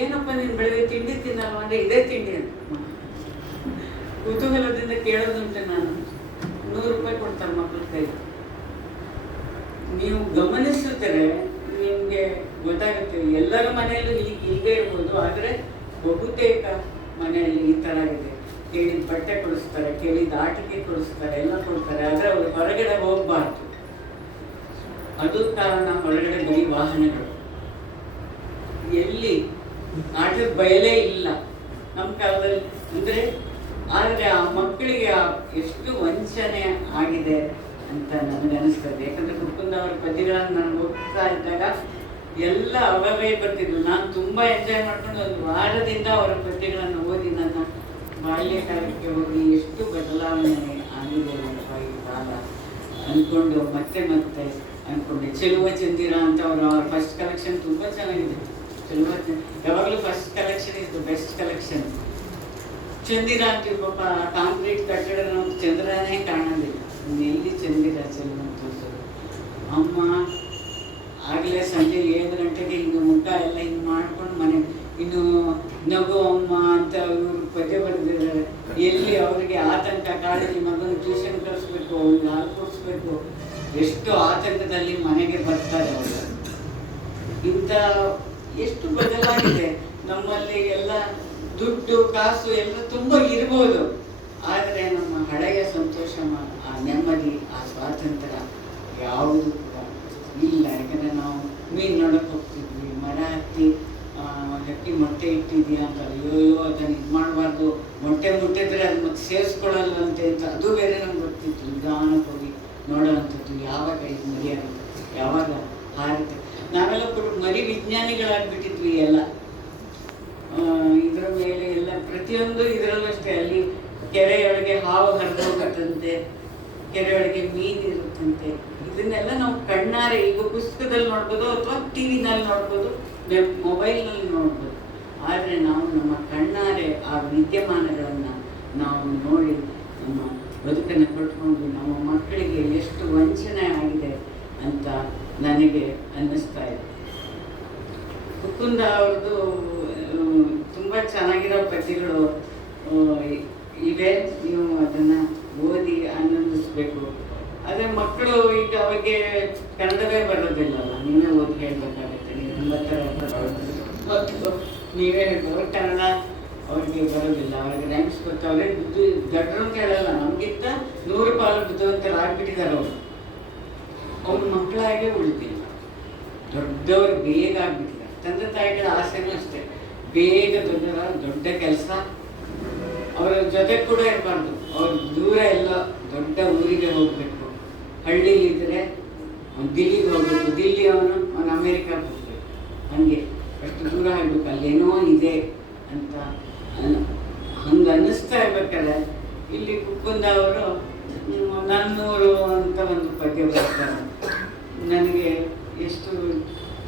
ಏನಪ್ಪ ನೀನು ಬೆಳಗ್ಗೆ ತಿಂಡಿ ತಿನ್ನಲ್ವ ಅಂದರೆ ಇದೇ ತಿಂಡಿ ಅಂತ ಕುತೂಹಲದಿಂದ ಕೇಳೋದಂತೆ. ನಾನು 100 ರೂಪಾಯಿ ಕೊಡ್ತಾರೆ ಮಕ್ಕಳ ಕೈಗೆ. ನೀವು ಗಮನಿಸುತ್ತಾರೆ, ನಿಮಗೆ ಗೊತ್ತಾಗುತ್ತೆ. ಎಲ್ಲರ ಮನೆಯಲ್ಲೂ ಹೀಗೆ ಇರ್ಬೋದು, ಆದರೆ ಬಹುತೇಕ ಮನೆಯಲ್ಲಿ ಈ ಥರ ಇದೆ. ಕೇಳಿದ ಬಟ್ಟೆ ಕೊಡಿಸ್ತಾರೆ, ಕೇಳಿದ ಆಟಿಕೆ ಕೊಡಿಸ್ತಾರೆ, ಎಲ್ಲ ಕೊಡ್ತಾರೆ, ಆದರೆ ಅವರು ಹೊರಗಡೆ ಹೋಗಬಾರ್ದು. ಅದು ಕಾರಣ ಹೊರಗಡೆ ಬರೀ ವಾಹನಗಳು, ಎಲ್ಲಿ ಆಟದ ಬಯಲೇ ಇಲ್ಲ ನಮ್ಮ ಕಾಲದಲ್ಲಿ. ಅಂದರೆ ಆದರೆ ಆ ಮಕ್ಕಳಿಗೆ ಎಷ್ಟು ವಂಚನೆ ಆಗಿದೆ ಅಂತ ನನಗನ್ನಿಸ್ತದೆ. ಯಾಕಂದರೆ ಕುಕ್ಕುಂದ ಅವರ ಪದ್ಯಗಳನ್ನು ನಾನು ಓದ್ತಾ ಇದ್ದಾಗ ಎಲ್ಲ ಅವರೇ ಬರ್ತಿದ್ವು. ನಾನು ತುಂಬ ಎಂಜಾಯ್ ಮಾಡ್ಕೊಂಡು ಒಂದು ವಾರದಿಂದ ಅವರ ಪದ್ಯಗಳನ್ನು ಓದಿ ನನ್ನ ಬಾಲ್ಯಕಾಲಕ್ಕೆ ಹೋಗಿ ಎಷ್ಟು ಬದಲಾವಣೆ ಆಗಿದೆ ಏನಪ್ಪ ಈ ಕಾಲ ಅಂದ್ಕೊಂಡು ಮತ್ತೆ ಮತ್ತೆ ಅಂದ್ಕೊಂಡೆ. ಚೆಲುವ ಚಂದಿರ ಅಂತ ಅವ್ರ ಫಸ್ಟ್ ಕಲೆಕ್ಷನ್ ತುಂಬ ಚೆನ್ನಾಗಿದೆ. ಚೆಲುವ ಯಾವಾಗಲೂ first collection is the best collection. ಚಂದಿರ ಅಂತೀವಿ ಪಾಪ, ಕಾಂಕ್ರೀಟ್ ಕಟ್ಟಡ ನಾವು ಚಂದ್ರನೇ ಕಾಣೋದಿಲ್ಲ, ಎಲ್ಲಿ ಚಂದಿರ ಚೆಲುವ ಅಂತ ತೋರಿಸೋದು. ಅಮ್ಮ ಆಗಲೇ ಸಂಜೆ 7 ಗಂಟೆಗೆ ಹಿಂಗೆ ಮುಖ ಎಲ್ಲ ಹಿಂಗೆ ಮಾಡ್ಕೊಂಡು ಮನೆ ಇನ್ನು ನಗು ಅಮ್ಮ ಅಂತ ಇವರು ಪದ್ಯ ಬರೆದಿದ್ದಾರೆ. ಎಲ್ಲಿ ಅವರಿಗೆ ಆತಂಕ ಕಾಡಲ್ಲಿ ಮಗನ ಟ್ಯೂಷನ್ ಕಳಿಸ್ಬೇಕು, ಅವ್ರಿಗೆ ಹಾಲು ಕೊಡಿಸ್ಬೇಕು, ಎಷ್ಟು ಆತಂಕದಲ್ಲಿ ಮನೆಗೆ ಬರ್ತಾರೆ ಅವರು. ಇಂಥ ಎಷ್ಟು ಬದಲಾಗಿದೆ ನಮ್ಮಲ್ಲಿ. ಎಲ್ಲ ದುಡ್ಡು ಕಾಸು ಎಲ್ಲ ತುಂಬ ಇರ್ಬೋದು, ಆದರೆ ನಮ್ಮ ಹಳೆಯ ಸಂತೋಷ, ಆ ನೆಮ್ಮದಿ, ಆ ಸ್ವಾತಂತ್ರ್ಯ ಯಾವುದು ಕೂಡ ಇಲ್ಲ. ಯಾಕಂದರೆ ನಾವು ಮೀನು ನೋಡೋಕೆ ಹೋಗ್ತಿದ್ವಿ, ಮರ ಹತ್ತಿ ಹಕ್ಕಿ ಮೊಟ್ಟೆ ಇಟ್ಟಿದೆಯಾ ಅಂತ, ಅಯ್ಯೋ ಅದನ್ನು ಇದು ಮಾಡಬಾರ್ದು, ಮೊಟ್ಟೆ ಮುಟ್ಟಿದ್ರೆ ಅದು ಮತ್ತೆ ಸೇರಿಸ್ಕೊಳ್ಳಲ್ವಂತೆ ಅಂತ ಅದು ಬೇರೆ ನಮ್ಗೆ ಗೊತ್ತಿತ್ತು. ನಿಧಾನಕ್ಕೆ ಹೋಗಿ ನೋಡೋವಂಥದ್ದು, ಯಾವಾಗ ಇದು ಮರಿಯಾಗುತ್ತೆ, ಯಾವಾಗ ಹಾರುತ್ತೆ. ನಾವೆಲ್ಲ ಕೂಡ ಮರಿ ವಿಜ್ಞಾನಿಗಳಾಗ್ಬಿಟ್ಟಿದ್ವಿ ಎಲ್ಲ. ಇದರ ಮೇಲೆ ಎಲ್ಲ ಪ್ರತಿಯೊಂದು ಇದರಲ್ಲೂ ಅಷ್ಟೇ. ಅಲ್ಲಿ ಕೆರೆಯೊಳಗೆ ಹಾವು ಹರಿದೋಗುತ್ತಂತೆ, ಕೆರೆಯೊಳಗೆ ಮೀನು ಇರುತ್ತಂತೆ. ಇದನ್ನೆಲ್ಲ ನಾವು ಕಣ್ಣಾರೆ ಈಗ ಪುಸ್ತಕದಲ್ಲಿ ನೋಡ್ಬೋದು ಅಥವಾ ಟಿ ವಿನಲ್ಲಿ ನೋಡ್ಬೋದು, ಮೊಬೈಲ್ನಲ್ಲಿ ನೋಡ್ಬೋದು. ಆದರೆ ನಾವು ನಮ್ಮ ಕಣ್ಣಾರೆ ಆ ವಿದ್ಯಮಾನಗಳನ್ನು ನಾವು ನೋಡಿ ನಮ್ಮ ಬದುಕನ್ನು ಕಟ್ಕೊಂಡು ನಮ್ಮ ಮಕ್ಕಳಿಗೆ ಎಷ್ಟು ವಂಚನೆ ಆಗಿದೆ ಅಂತ ನನಗೆ ಅನ್ನಿಸ್ತಾ ಇದೆ. ಮುಕುಂದ ಅವ್ರದ್ದು ತುಂಬ ಚೆನ್ನಾಗಿರೋ ಪದ್ಯಗಳು ಇವೆ, ನೀವು ಅದನ್ನು ಓದಿ ಆನಂದಿಸ್ಬೇಕು. ಆದರೆ ಮಕ್ಕಳು ಈಗ ಅವ್ರಿಗೆ ಕನ್ನಡವೇ ಬರೋದಿಲ್ಲಲ್ಲ, ನೀವೇ ಓದಿ ಹೇಳ್ಬೇಕಾಗುತ್ತೆ. ನೀವು 9 ಮತ್ತು ನೀವೇ ಹೇಳ್ಬೋದು, ಕನ್ನಡ ಅವ್ರಿಗೆ ಬರೋದಿಲ್ಲ. ಅವ್ರಿಗೆ ರ್ಯಾಂಕ್ಸ್ ಗೊತ್ತವ್ರೆ, ಬುದ್ಧಿ ದೊಡ್ಡರು ಅಂತ ಹೇಳಲ್ಲ, ನಮಗಿಂತ 100 ಪಾಲು ಬುದ್ಧಿವಂತರಾಗ್ಬಿಟ್ಟಿದ್ದಾರೆ ಅವರು. ಅವ್ರ ಮಕ್ಕಳಾಗೆ ಉಳಿದಿಲ್ಲ, ದೊಡ್ಡವರು ಬೇಗ ಆಗ್ಬಿಟ್ಟಿದ್ದಾರೆ. ತಂದೆ ತಾಯಿಗಳ ಆಸೆನೂ ಅಷ್ಟೇ, ಬೇಗ ದೊಡ್ಡ ಕೆಲಸ, ಅವರ ಜೊತೆ ಕೂಡ ಇರಬಾರ್ದು. ಅವ್ರು ದೂರ ಎಲ್ಲ ದೊಡ್ಡ ಊರಿಗೆ ಹೋಗಬೇಕು. ಹಳ್ಳಿಲಿದ್ದರೆ ಅವ್ನು ದಿಲ್ಲಿಗೆ ಹೋಗ್ಬೇಕು, ದಿಲ್ಲಿ ಅವನು ಅಮೇರಿಕಾಗೆ ಹೋಗ್ಬೇಕು, ಹಂಗೆ ಅಷ್ಟು ದೂರ ಆಗಬೇಕು, ಅಲ್ಲೇನೋ ಇದೆ ಅಂತ ಹಂಗೆ ಅನ್ನಿಸ್ತಾ ಇರ್ಬೇಕಾದ್ರೆ ಇಲ್ಲಿ ಮುಕುಂದ ಅವರು ನನ್ನೂರು ಅಂತ ಒಂದು ಪದ್ಯ ಬರ್ತಾರೆ. ನನಗೆ ಎಷ್ಟು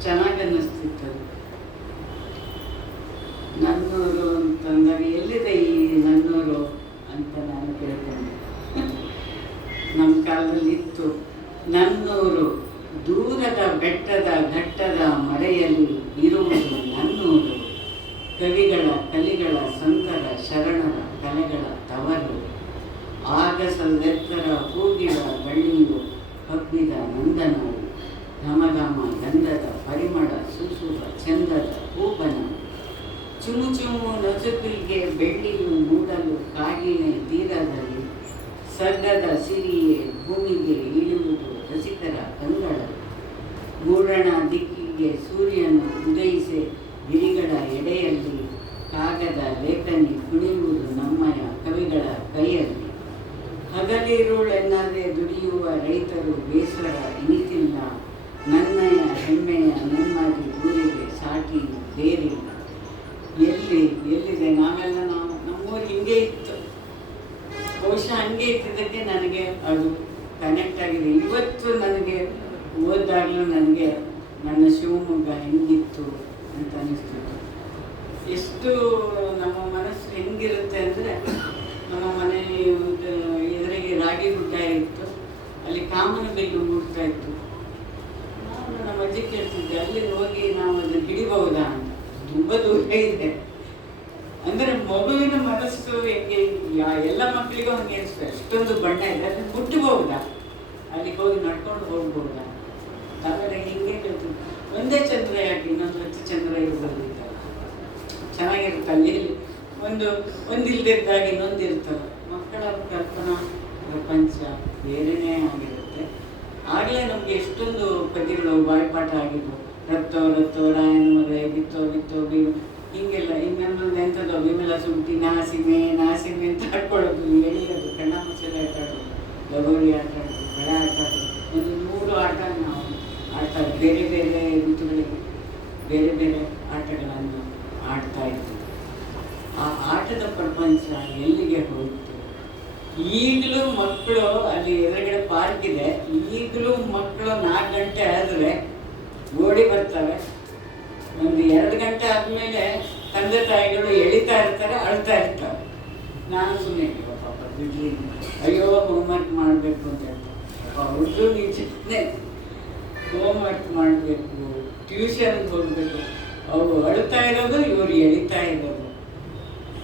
ಚೆನ್ನಾಗಿ ಅನ್ನಿಸ್ತಿತ್ತು. ನನ್ನೂರು ಅಂತಂದಾಗ ಎಲ್ಲಿದೆ ಈ ನನ್ನೂರು ಅಂತ ನಾನು ಕೇಳ್ಕೊಂಡೆ. ನಮ್ಮ ಕಾಲದಲ್ಲಿ ಇತ್ತು ನನ್ನೂರು, ದೂರದ ಬೆಟ್ಟದ ಘಟ್ಟದ ಮರೆಯಲ್ಲಿ ಇರುವುದು ನನ್ನೂರು, ಕವಿಗಳ ಕಲಿಗಳ ಸಂತರ ಶರಣರ ಕಲೆಗಳ ತವರು, ಆಗಸದೆತ್ತರ ಹೂಗಿಡ ಬಳ್ಳಿಯು ಕಬ್ಬಿದ ನಂದನವು, ಘಮಘಮ ಗಂಧದ ಪರಿಮಳ ಸುಸುವ ಚಂದದ ಹೂಬನ, ಚುಮು ಚುಮು ನಸುಕಿಗೆ ಬೆಳ್ಳಿಯು ಮೂಡಲು ಕಾಗಿನೆ ತೀರದಲ್ಲಿ, ಸಡ್ಡದ ಸಿರಿಯೇ ಭೂಮಿಗೆ ಇಳಿಯುವುದು ರಸಿಕರ ಕಂಗಳ, ಮೂಡಣ ದಿಕ್ಕಿಗೆ ಸೂರ್ಯನು ಉದಯಿಸಿ ಗಿರಿಗಳ ಎಡೆಯಲ್ಲಿ, ಕಾಗದ ಲೇಖನಿ ಕುಣಿಯುವುದು ನಮ್ಮಯ ಕವಿಗಳ ಕೈಯಲ್ಲಿ, ಹಗಲಿರುಳೆನ್ನದೆ ದುಡಿಯುವ ರೈತರು ಬೇಸರ ಇನಿತಿಲ್ಲ, ನನ್ನಯ ಹೆಮ್ಮೆಯ ನೆಮ್ಮದಿ ಊರಿಗೆ ಸಾಟಿ ಬೇರಿಲ್ಲ. ಎಲ್ಲಿದೆ ನಾವೆಲ್ಲ ನಮ್ಮೂರು ಹಿಂಗೆ ಇತ್ತು, ಬಹುಶಃ ಹಂಗೆ ಇದ್ದಿದ್ದಕ್ಕೆ ನನಗೆ ಅದು ಕನೆಕ್ಟ್ ಆಗಿದೆ. ಇವತ್ತು ನನಗೆ ಓದಿದಾಗಲೂ ನನಗೆ ನನ್ನ ಶಿವಮೊಗ್ಗ ಹೆಂಗಿತ್ತು ಅಂತ ಅನಿಸ್ತಿತ್ತು. ಎಷ್ಟು ನಮ್ಮ ಮನಸ್ಸು ಹೆಂಗಿರುತ್ತೆ ಅಂದರೆ, ನಮ್ಮ ಮನೆಯಲ್ಲಿ ಒಂದು ಎದುರಿಗೆ ರಾಗಿ ಗುಡ್ಡ ಇತ್ತು, ಅಲ್ಲಿ ಕಾಮನ ಬಿಲ್ಲು ಮೂಡ್ತಾ ಇತ್ತು. ನಾನು ನಮ್ಮ ಅಜ್ಜಿ ಕೇಳ್ತಿದ್ದೆ, ಅಲ್ಲಿ ಹೋಗಿ ನಾವು ಅದನ್ನು ಹಿಡಿಬಹುದಾ ಅಂತ. ತುಂಬ ದೂರ ಇದೆ ಅಂದರೆ ಮಗುವಿನ ಮನಸ್ಸು ಹೆಂಗೆ, ಎಲ್ಲ ಮಕ್ಕಳಿಗೂ ಹಂಗೆ ಅನಿಸ್ತದೆ. ಅಷ್ಟೊಂದು ಬಣ್ಣ ಇದೆ, ಅದನ್ನು ಮುಟ್ಟಬಹುದಾ, ಅಲ್ಲಿಗೆ ಹೋಗಿ ನಡ್ಕೊಂಡು ಹೋಗ್ಬೋದಾ. ಆಮೇಲೆ ಹಿಂಗೆ ಹೇಳ್ತೀವಿ, ಒಂದೇ ಚಂದ್ರ ಯಾಕೆ ಇನ್ನೊಂದು 10 ಚಂದ್ರ ಇರ್ಬೋದು, ಚೆನ್ನಾಗಿರುತ್ತೆ. ಅಲ್ಲಿ ಒಂದಿಲ್ದಿದ್ದಾಗ ಇನ್ನೊಂದು ಇರ್ತವೆ. ಮಕ್ಕಳ ಕಲ್ಪನಾ ಪ್ರಪಂಚ ಬೇರೆಯೇ ಆಗಿರುತ್ತೆ. ಆಗಲೇ ನಮಗೆ ಎಷ್ಟೊಂದು ಪದ್ಯಗಳು ಬಾಯ್ಪಾಠ ಆಗಿದ್ವು. ರತ್ತೋ ರತ್ತೋ ರಾಯನ ಮದುವೆ, ಬಿತ್ತೋ ಬಿತ್ತೋ ಬೀಳು, ಹಿಂಗೆಲ್ಲ. ಇನ್ನೊಂದು ಎಂಥದ್ದು ವಿಮಲ ಸುಂಟಿ ನಾಸಿಮೆ ನಾಸಿಮೆ ಅಂತ ಆಡ್ಕೊಳ್ಳೋದು, ಎಳೆಯೋದು, ಕಣ್ಣ ಮುಚ್ಚಲೆ ಆಟ ಆಡೋದು, ಲಗೋರಿ ಆಟ ಆಡೋದು, ಬೆಳೆ ಆಟ ಆಡೋದು, ಒಂದು 100 ಆಟ ನಾವು ಆಡ್ತಾ ಬೇರೆ ಬೇರೆ ಋತುಗಳಿಗೆ ಬೇರೆ ಬೇರೆ ಆಟಗಳನ್ನು ಆಡ್ತಾ ಇದ್ವಿ. ಆ ಆಟದ ಪ್ರಪಂಚ ಎಲ್ಲಿಗೆ ಹೋಯಿತು ಈಗಲೂ ಮಕ್ಕಳು ಅಲ್ಲಿ ಎದುರುಗಡೆ ಪಾರ್ಕ್ ಇದೆ, ಈಗಲೂ ಮಕ್ಕಳು 4 ಗಂಟೆ ಆದರೆ ಓಡಿ ಬರ್ತಾರೆ. ಒಂದು 2 ಗಂಟೆ ಆದಮೇಲೆ ತಂದೆ ತಾಯಿಗಳು ಎಳಿತಾ ಇರ್ತಾರೆ, ಅಳ್ತಾ ಇರ್ತಾರೆ. ನಾನು ಸುಮ್ಮನೆ ಪಾಪ ಬಿಡ್ಲಿ, ಅಯ್ಯೋ ಹೋಮ್ವರ್ಕ್ ಮಾಡಬೇಕು ಅಂತ ಹೇಳ್ತಾರೆ. ಅವ್ರದ್ದು ನಿಜನೇ ಹೋಮ್ವರ್ಕ್ ಮಾಡಬೇಕು, ಟ್ಯೂಷನ್ಗೆ ಹೋಗಬೇಕು. ಅವರು ಅಳ್ತಾ ಇರೋದು, ಇವರು ಎಳಿತಾ ಇರೋದು.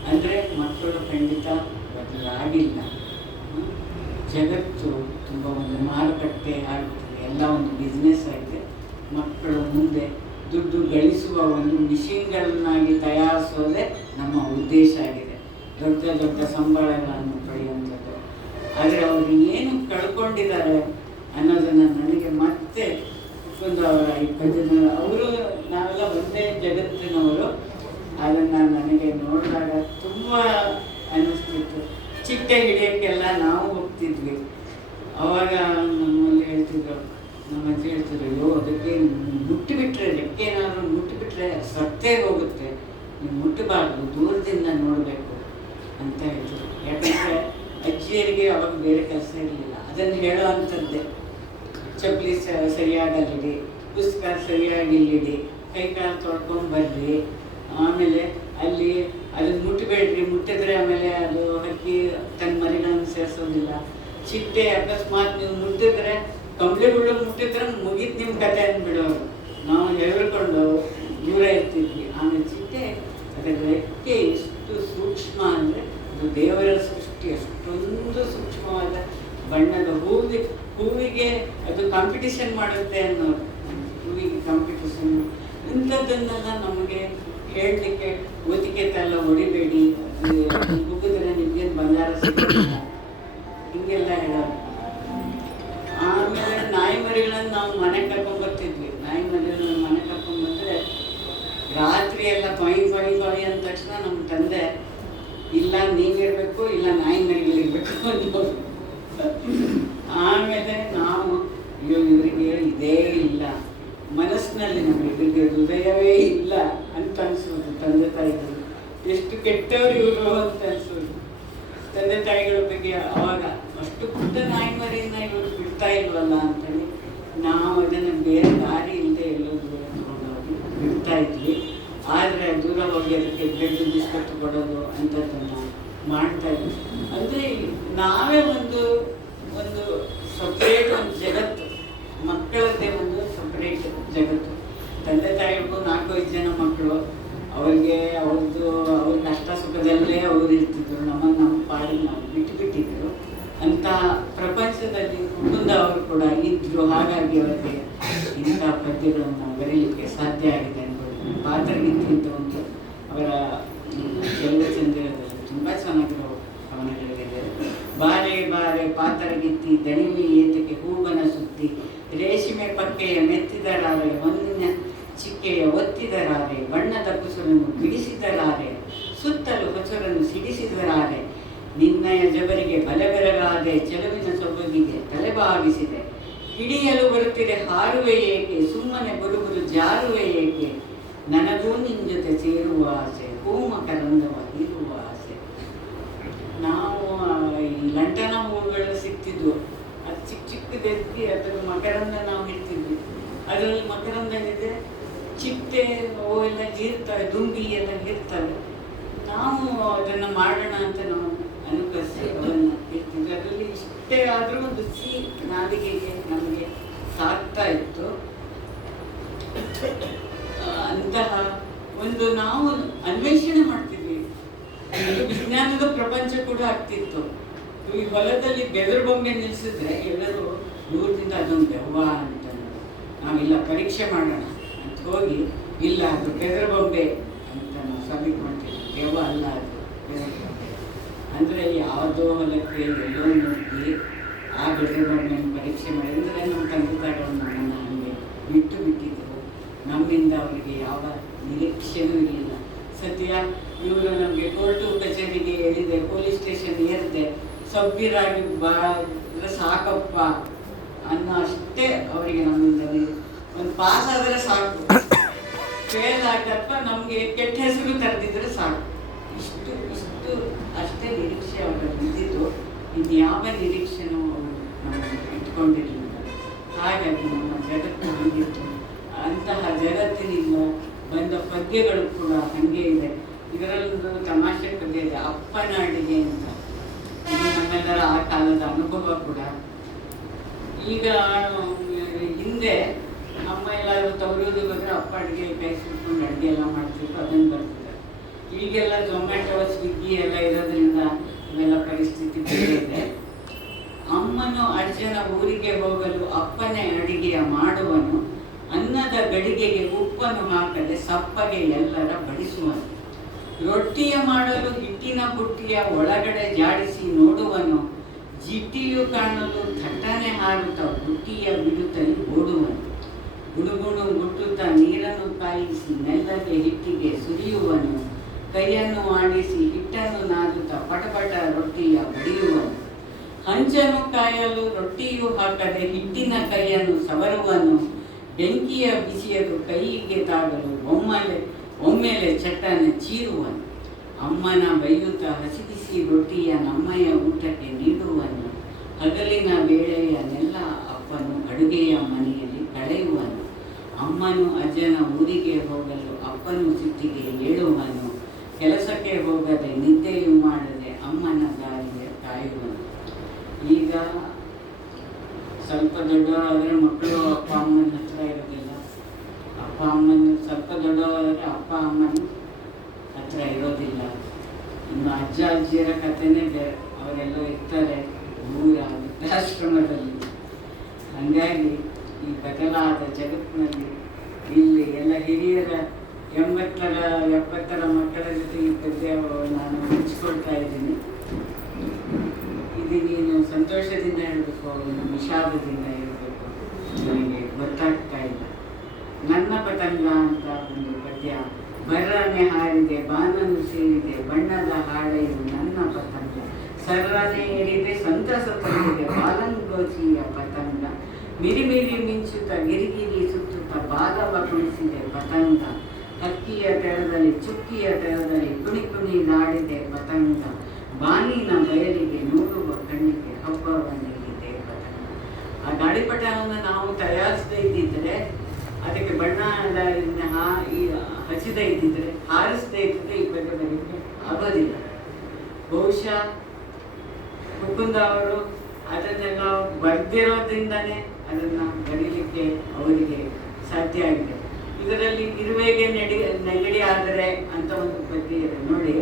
ಅಂದರೆ ಮಕ್ಕಳು ಖಂಡಿತ ಬದಲಾಗಿಲ್ಲ. ಜಗತ್ತು ತುಂಬ ಒಂದು ಮಾರುಕಟ್ಟೆ ಆಗುತ್ತೆ, ಎಲ್ಲ ಒಂದು ಬಿಸ್ನೆಸ್ ಆಗಿದೆ. ಮಕ್ಕಳು ಮುಂದೆ ದುಡ್ಡು ಗಳಿಸುವ ಒಂದು ಮಿಷಿನ್ಗಳನ್ನಾಗಿ ತಯಾರಿಸೋದೇ ನಮ್ಮ ಉದ್ದೇಶ ಆಗಿದೆ, ದೊಡ್ಡ ದೊಡ್ಡ ಸಂಬಳಗಳನ್ನು ಪಡೆಯುವಂಥದ್ದು. ಆದರೆ ಅವರು ಏನು ಕಳ್ಕೊಂಡಿದ್ದಾರೆ ಅನ್ನೋದನ್ನು ನನಗೆ ಮತ್ತೆ ಒಂದು 20 ಜನ ಅವರು ನಾವೆಲ್ಲ ಒಂದೇ ಜಗತ್ತಿನವರು. ಅದನ್ನು ನನಗೆ ನೋಡಿದಾಗ ತುಂಬ ಅನ್ನಿಸ್ತಿತ್ತು. ಚಿಟ್ಟೆ ಹಿಡಿಯೋಕ್ಕೆಲ್ಲ ನಾವು ಹೋಗ್ತಿದ್ವಿ. ಅವಾಗ ನಮ್ಮಲ್ಲಿ ಹೇಳ್ತಿದ್ರು, ನಮ್ಮ ಅಜ್ಜಿ ಹೇಳ್ತಿದ್ರು, ಅಯ್ಯೋ ಅದಕ್ಕೆ ಮುಟ್ಟಿಬಿಟ್ರೆ, ರೆಕ್ಕೆ ಏನಾದರೂ ಮುಟ್ಟಿಬಿಟ್ರೆ ಸತ್ತೇ ಹೋಗುತ್ತೆ, ನೀವು ಮುಟ್ಟಬಾರ್ದು, ದೂರದಿಂದ ನೋಡಬೇಕು ಅಂತ ಹೇಳ್ತಿದ್ರು. ಯಾಕಂದರೆ ಅಜ್ಜಿಯರಿಗೆ ಅವಾಗ ಬೇರೆ ಕೆಲಸ ಇರಲಿಲ್ಲ, ಅದನ್ನು ಹೇಳೋ ಅಂಥದ್ದೇ. ಚಪ್ಪಲಿ ಸರಿಯಾಗಲ್ಲಿಡಿ, ಪುಸ್ತಕ ಸರಿಯಾಗಿ ಇಲ್ಲಿಡಿ, ಕೈಕಾಲು ತೊಳ್ಕೊಂಡು ಬರ್ರಿ, ಆಮೇಲೆ ಅಲ್ಲಿ ಅದನ್ನು ಮುಟ್ಟಬೇಡ್ರಿ, ಮುಟ್ಟಿದ್ರೆ ಆಮೇಲೆ ಅದು ಹಕ್ಕಿ ತನ್ನ ಮರಿಗಳನ್ನು ಸೇರಿಸೋದಿಲ್ಲ. ಚಿಟ್ಟೆ ಅಕಸ್ಮಾತ್ ನೀವು ಮುಟ್ಟಿದ್ರೆ, ಕಂಬಳಿಗಳು ಮುಟ್ಟಿದ್ರೆ ಮುಗೀತು ನಿಮ್ಮ ಕತೆ ಅಂದ್ಬಿಡೋರು. ನಾವು ಹೆದರ್ಕೊಂಡು ದೂರ ಇರ್ತಿದ್ವಿ. ಆಮೇಲೆ ಚಿಟ್ಟೆ ಅದರ ರೆಕ್ಕೆ ಎಷ್ಟು ಸೂಕ್ಷ್ಮ ಅಂದರೆ, ಅದು ದೇವರ ಸೃಷ್ಟಿ, ಅಷ್ಟೊಂದು ಸೂಕ್ಷ್ಮವಾದ ಬಣ್ಣದ ಹೂವಿಗೆ ಅದು ಕಾಂಪಿಟಿಷನ್ ಮಾಡುತ್ತೆ ಅನ್ನೋರು. ಹೂವಿಗೆ ಕಾಂಪಿಟಿಷನ್, ಇಂಥದ್ದನ್ನೆಲ್ಲ ನಮಗೆ ಹೇಳಲಿಕ್ಕೆ ಓತಿಕೆತೆಲ್ಲ ಹೊಡಿಬೇಡಿ, ಮುಗಿದ್ರೆ ನಿಮ್ಗೇನು ಬಂಗಾರ ಸಿಗಲ್ಲ, ಹಿಂಗೆಲ್ಲ ಹೇಳೋರು. ಆಮೇಲೆ ನಾಯಿ ಮರಿಗಳನ್ನು ನಾವು ಮನೆಗೆ ಕರ್ಕೊಂಡ್ಬರ್ತಿದ್ವಿ. ನಾಯಿ ಮರಿಗಳನ್ನು ಮನೆಗೆ ಕರ್ಕೊಂಡ್ಬಂದರೆ ರಾತ್ರಿ ಎಲ್ಲ ತೊಯ್ ಅಂದ ತಕ್ಷಣ ನಮ್ಮ ತಂದೆ, ಇಲ್ಲ ನೀವಿರಬೇಕು, ಇಲ್ಲ ನಾಯಿ ಮರಿಗಳಿರ್ಬೇಕು ಅನ್ನೋರು. ಆಮೇಲೆ ನಾವು ಅಯ್ಯೋ ಇವರಿಗೆ ಇದೇ ಇಲ್ಲ, ಮನಸ್ಸಿನಲ್ಲಿ ನಮಗೆ ಇವರಿಗೆ ಹೃದಯವೇ ಇಲ್ಲ ಅಂತ ಅನಿಸೋದು. ತಂದೆ ತಾಯಿಗಳು ಎಷ್ಟು ಕೆಟ್ಟವರು ಇವರು ಅಂತ ಅನಿಸೋದು. ತಂದೆ ತಾಯಿಗಳ ಬಗ್ಗೆ ಅವಾಗ ಅಷ್ಟು ಪುಟ್ಟ ನಾಯಿ ಮರಿಯನ್ನು ಇವರು ಬಿಡ್ತಾ ಇಲ್ವಲ್ಲ ಅಂತೇಳಿ ನಾವು ಅದನ್ನು ಬೇರೆ ದಾರಿ ಇಲ್ಲದೆ ಎಲ್ಲೋ ದೂರ ತಗೊಂಡೋಗಿ ಬಿಡ್ತಾ ಇದ್ವಿ. ಆದರೆ ದೂರ ಹೋಗಿ ಅದಕ್ಕೆ ಬ್ರೆಡ್ ಬಿಸ್ಕಟ್ ಕೊಡೋದು ಅಂಥದ್ದನ್ನು ಮಾಡ್ತಾ ಇದ್ವಿ. ಅಂದರೆ ನಾವೇ ಒಂದು ಸಪ್ರೇಟ್ ಒಂದು ಜಗತ್ತು, ಮಕ್ಕಳದ್ದೇ ಒಂದು ಸಪ್ರೇಟ್ ಜಗತ್ತು. ತಂದೆ ತಾಯಿಗೂ 4-5 ಜನ ಮಕ್ಕಳು, ಅವ್ರಿಗೆ ಅವ್ರ ಕಷ್ಟ ಸುಖದಲ್ಲೇ ಅವರು ಇರ್ತಿದ್ರು, ನಮ್ಮ ಪಾಡಿಗೆ ನಾವು ಬಿಟ್ಟಿದ್ರು. ಅಂಥ ಪ್ರಪಂಚದಲ್ಲಿ ಕುಟುಂಬದವರು ಕೂಡ ಇದ್ದರು. ಹಾಗಾಗಿ ಅವರಿಗೆ ಇಂಥ ಪದ್ಯಗಳನ್ನು ಬರೀಲಿಕ್ಕೆ ಸಾಧ್ಯ ಆಗಿದೆ ಅನ್ಬೋದು. ಪಾತ್ರಗಿತ್ತಿ ಅಂತ ಒಂದು ಅವರ ಚಂದ್ರದಲ್ಲಿ ತುಂಬ ಚೆನ್ನಾಗಿರೋ ಕವನಗಳಿದೆ. ಬಾರೆ ಬಾರೆ ಪಾತರಗಿತ್ತಿ, ದಣಿವಿ ಏತಕ್ಕೆ ಹೂವನ ಸುತ್ತಿ, ರೇಷ್ಮೆ ಪಕ್ಕೆಯ ಮೆತ್ತಿದರಾರೆ, ಹೊನ್ನಿನ ಚಿಕ್ಕೆಯ ಒತ್ತಿದರಾರೆ, ಬಣ್ಣದ ಕುಸುರನ್ನು ಬಿಡಿಸಿದರಾರೆ, ಸುತ್ತಲೂ ಹೊಸರನ್ನು ಸಿಡಿಸಿದರಾರೆ, ನಿನ್ನಯ ಜಬರಿಗೆ ಬಲಬೆರಗಾದೆ, ಚೆಲುವಿನ ಸೊಬಗಿಗೆ ತಲೆಬಾಗಿಸಿದೆ, ಹಿಡಿಯಲು ಬರುತ್ತಿದೆ ಹಾರುವೆ ಏಕೆ, ಸುಮ್ಮನೆ ಬರುವುದು ಜಾರುವೆ ಏಕೆ, ನನಗೂ ನಿನ್ನ ಜೊತೆ ಸೇರುವ ಆಸೆ, ಹೂಮಕರಂದವ ಇರುವ ಆಸೆ. ನಾವು ಈ ಲಂಟನ ಹೂವುಗಳು ಸಿಗ್ತಿದ್ವು, ಅದು ಚಿಕ್ಕದೆತ್ತಿ ಅದರ ಮಕರಂದ ನಾವು ಇಡ್ತಿದ್ವಿ. ಅದರಲ್ಲಿ ಮಕರಂದ ಏನಿದೆ, ಚಿಟ್ಟೆ ಅವೆಲ್ಲ ಹೀರ್ತವೆ, ದುಂಬಿ ಎಲ್ಲ ಹೀರ್ತವೆ. ನಾವು ಅದನ್ನು ಮಾಡೋಣ ಅಂತ ನಾವು ಅನುಕರಿಸಿ ಅದನ್ನು ಇರ್ತಿದ್ವಿ. ಅದರಲ್ಲಿ ಇಷ್ಟೇ ಆದರೂ ಒಂದು ನಾಲಿಗೆಗೆ ನಮಗೆ ಸಾಕ್ತಾ ಇತ್ತು. ಅಂತಹ ಒಂದು ನಾವು ಅನ್ವೇಷಣೆ ಮಾಡ್ತಿದ್ವಿ. ವಿಜ್ಞಾನದ ಪ್ರಪಂಚ ಕೂಡ ಆಗ್ತಿತ್ತು. ಈ ಹೊಲದಲ್ಲಿ ಬೆದರು ಬೊಂಬೆ ನಿಲ್ಲಿಸಿದ್ರೆ ಎಲ್ಲರೂ ದೂರದಿಂದ ಅದೊಂದು ದೆವ್ವ ಅಂತ ನಾವಿಲ್ಲ ಪರೀಕ್ಷೆ ಮಾಡೋಣ ಅಂತ ಹೋಗಿ, ಇಲ್ಲ ಅದು ಬೆದರು ಬೊಂಬೆ ಅಂತ ನಾವು ಸಾಬೀತು ಮಾಡ್ತೀವಿ, ದೆವ್ವ ಅಲ್ಲ ಅದು ಬೆದರು ಬೊಂಬೆ. ಅಂದರೆ ಯಾವುದೋ ಹೊಲಕ್ಕೆ ಎಲ್ಲೋ ನೋಡಿ ಆ ಬೆದರು ಬೊಂಬೆಯನ್ನು ಪರೀಕ್ಷೆ ಮಾಡಿದರೆ ನಮ್ಮ ತಂದೆ ತಾಯಿಗಳು ನಮ್ಮನ್ನು ಹಂಗೆ ಬಿಟ್ಟಿದ್ದರು. ನಮ್ಮಿಂದ ಅವರಿಗೆ ಯಾವ ನಿರೀಕ್ಷೆನೂ ಇರಲಿಲ್ಲ. ಸದ್ಯ ಇವರು ನಮಗೆ ಕೋರ್ಟು ಕಚೇರಿಗೆ ಹೇಳಿದೆ, ಪೊಲೀಸ್ ಸ್ಟೇಷನ್ ಏರಿದೆ, ಸಭ್ಯರಾಗಿ ಬಾದ್ರೆ ಸಾಕಪ್ಪ ಅನ್ನೋ ಅಷ್ಟೇ ಅವರಿಗೆ ನಮ್ಮಿಂದ ಒಂದು ಪಾಸ್ ಆದರೆ ಸಾಕು, ಫೇಲ್ ಆಗಪ್ಪ ನಮಗೆ ಕೆಟ್ಟ ಹೆಸರು ತರೆದಿದ್ರೆ ಸಾಕು, ಇಷ್ಟು ಅಷ್ಟೇ ನಿರೀಕ್ಷೆ ಅವರಲ್ಲಿ ಇದ್ದಿದ್ದು. ಇನ್ಯಾವ ನಿರೀಕ್ಷೆನೂ ಅವರು ಇಟ್ಕೊಂಡಿರಲಿಲ್ಲ. ಹಾಗಾಗಿ ನಮ್ಮ ಜಗತ್ತು ಹಂಗಿತ್ತು. ಅಂತಹ ಜಗತ್ತಿನಿಂದ ಬಂದ ಪದ್ಯಗಳು ಕೂಡ ಹಾಗೆ ಇದೆ. ಇದರಲ್ಲೊಂದು ತಮಾಷೆ ಪದ್ಯ ಇದೆ, ಅಪ್ಪನ ಅಡಿಗೆ ಅಂತ. ಇದು ನಮ್ಮೆಲ್ಲರ ಆ ಕಾಲದ ಅನುಭವ ಕೂಡ. ಈಗ ಹಿಂದೆ ಅಮ್ಮ ಎಲ್ಲಾದ್ರೂ ತವರೋದು ಬಂದರೆ ಅಪ್ಪ ಅಡುಗೆ ಕೈ ಸುಟ್ಕೊಂಡು ಅಡುಗೆ ಎಲ್ಲ ಮಾಡ್ತಿದ್ರು, ಅದನ್ನು ಬರ್ತಿದ್ದಾರೆ. ಈಗೆಲ್ಲ ಝೊಮ್ಯಾಟೊ, ಸ್ವಿಗ್ಗಿ ಎಲ್ಲ ಇರೋದ್ರಿಂದ ಇವೆಲ್ಲ ಪರಿಸ್ಥಿತಿ ಬೇರೆ ಇದೆ. ಅಮ್ಮನು ಅಜ್ಜನ ಊರಿಗೆ ಹೋಗಲು ಅಪ್ಪನೇ ಅಡಿಗೆಯ ಮಾಡುವನು, ಅನ್ನದ ಗಡಿಗೆಗೆ ಉಪ್ಪನ್ನು ಹಾಕದೆ ಸಪ್ಪಗೆ ಎಲ್ಲರ ಬಡಿಸುವನು. ರೊಟ್ಟಿಯ ಮಾಡಲು ಹಿಟ್ಟಿನ ಬುಟ್ಟಿಯ ಒಳಗಡೆ ಜಾಡಿಸಿ ನೋಡುವನು, ಜಿಟ್ಟಿಯು ಕಾಣಲು ಥಟ್ಟನೆ ಹಾರುತ್ತ ಬುಟ್ಟಿಯ ಬಿಡುತ್ತಲ್ಲಿ ಓಡುವನು. ಗುಡುಗುಡು ಮುಟ್ಟುತ್ತಾ ನೀರನ್ನು ಕಾಯಿಸಿ ನೆಲ್ಲಗೆ ಹಿಟ್ಟಿಗೆ ಸುರಿಯುವನು, ಕೈಯನ್ನು ಆಡಿಸಿ ಹಿಟ್ಟನ್ನು ನಾದುತ್ತಾ ಪಟಪಟ ರೊಟ್ಟಿಯ ಬಡಿಯುವನು. ಹಂಚನ್ನು ಕಾಯಲು ರೊಟ್ಟಿಯು ಹಾಕದೆ ಹಿಟ್ಟಿನ ಕೈಯನ್ನು ಸವರುವನು, ಬೆಂಕಿಯ ಬಿಸಿಯದು ಕೈಗೆ ತಾಗಲು ಒಮ್ಮೆಲೆ ಚಟ್ಟನೆ ಚೀರುವನು. ಅಮ್ಮನ ಬೈಯುತ್ತ ಹಸಿ ಬಿಸಿ ರೊಟ್ಟಿಯ ನಮ್ಮಯ್ಯ ಊಟಕ್ಕೆ ನೀಡುವನು, ಹಗಲಿನ ವೇಳೆಯನ್ನೆಲ್ಲ ಅಪ್ಪನು ಅಡುಗೆಯ ಮನೆಯಲ್ಲಿ ಕಳೆಯುವನು. ಅಮ್ಮನು ಅಜ್ಜನ ಊರಿಗೆ ಹೋಗಲು ಅಪ್ಪನು ಸಿಟ್ಟಿಗೆ ಏಳುವನು, ಕೆಲಸಕ್ಕೆ ಹೋಗದೆ ನಿದ್ದೆಯು ಮಾಡದೆ ಅಮ್ಮನ ದಾರಿಗೆ ಕಾಯುವನು. ಈಗ ಸ್ವಲ್ಪ ದೊಡ್ಡವರಾದರೆ ಮಕ್ಕಳು ಅಪ್ಪ ಅಮ್ಮನ ಹತ್ರ ಇರೋದಿಲ್ಲ, ಅಪ್ಪ ಅಮ್ಮನ ಸ್ವಲ್ಪ ದೊಡ್ಡವರಾದರೆ ಅಪ್ಪ ಅಮ್ಮನ ಹತ್ರ ಇರೋದಿಲ್ಲ. ಇನ್ನು ಅಜ್ಜ ಅಜ್ಜಿಯರ ಕಥೆನೇ ಬೇರೆ, ಅವರೆಲ್ಲೋ ಇರ್ತಾರೆ ಊರ ವೃದ್ಧಾಶ್ರಮದಲ್ಲಿ. ಹಾಗಾಗಿ ಈ ಬದಲಾದ ಜಗತ್ತಿನಲ್ಲಿ ಇಲ್ಲಿ ಎಲ್ಲ ಹಿರಿಯರ 80-70 ಮಕ್ಕಳ ಜೊತೆ ಈ ಪದ್ಯ ನಾನು ಹಂಚ್ಕೊಳ್ತಾ ಇದ್ದೀನಿ. ಇದು ನೀನು ಸಂತೋಷದಿಂದ ಹೇಳಬೇಕು, ವಿಷಾದದಿಂದ ಹೇಳಬೇಕು, ನನಗೆ ಗೊತ್ತಾಗ್ತಾ ಇಲ್ಲ. ನನ್ನ ಪತಂಗ ಅಂತ ಒಂದು ಪದ್ಯ. ಬರ್ರನೆ ಹಾರಿದೆ ಬಾನನ್ನು ಸೇರಿದೆ ಬಣ್ಣದ ಹಾಡೆಯು ನನ್ನ ಪತಂಗ, ಸರ್ರನೆ ಏರಿದೆ ಸಂತಸ ತಂದಿದೆ ಬಾಲಂಗೋಚಿಯ ಪತಂಗ, ಮಿರಿಮಿರಿ ಮಿಂಚುತ್ತ ಗಿರಿಗಿರಿ ಸುತ್ತುತ್ತ ಬಾಲವ ಕುಣಿಸಿದೆ ಪತಂಗ, ಹಕ್ಕಿಯ ತೆರದಲ್ಲಿ ಚುಕ್ಕಿಯ ತೆರದಲ್ಲಿ ಕುಣಿ ಕುಣಿ ನಾಡಿದೆ ಪತಂಗ, ಬಾನಿನ ಬಯಲಿಗೆ ನೋಡುವ ಕಣ್ಣಿಗೆ ಹಬ್ಬವನ್ನಿದೆ ಪತಂಗ. ಆ ಗಾಳಿಪಟವನ್ನು ನಾವು ತಯಾರಿಸದೇ ಇದ್ದಿದ್ರೆ, ಅದಕ್ಕೆ ಬಣ್ಣದ ಹಚ್ಚಿದ ಇದ್ದಿದ್ರೆ, ಹಾರಿಸದೇ ಇದ್ದಿದ್ರೆ ಈ ಬಗ್ಗೆ ಬರೀಕ್ಕೆ ಆಗೋದಿಲ್ಲ. ಬಹುಶಃ ಮುಕುಂದ ಅವರು ಅದನ್ನೆಲ್ಲ ಬರ್ದಿರೋದ್ರಿಂದನೇ ಅದನ್ನು ಬರೀಲಿಕ್ಕೆ ಅವರಿಗೆ ಸಾಧ್ಯ ಆಗಿದೆ. ಇದರಲ್ಲಿ ಇರುವೆಗೆ ನೆಗಡಿ ಆದರೆ ಅಂತ ಒಂದು ಪದ್ಯ ಇದೆ ನೋಡಿ.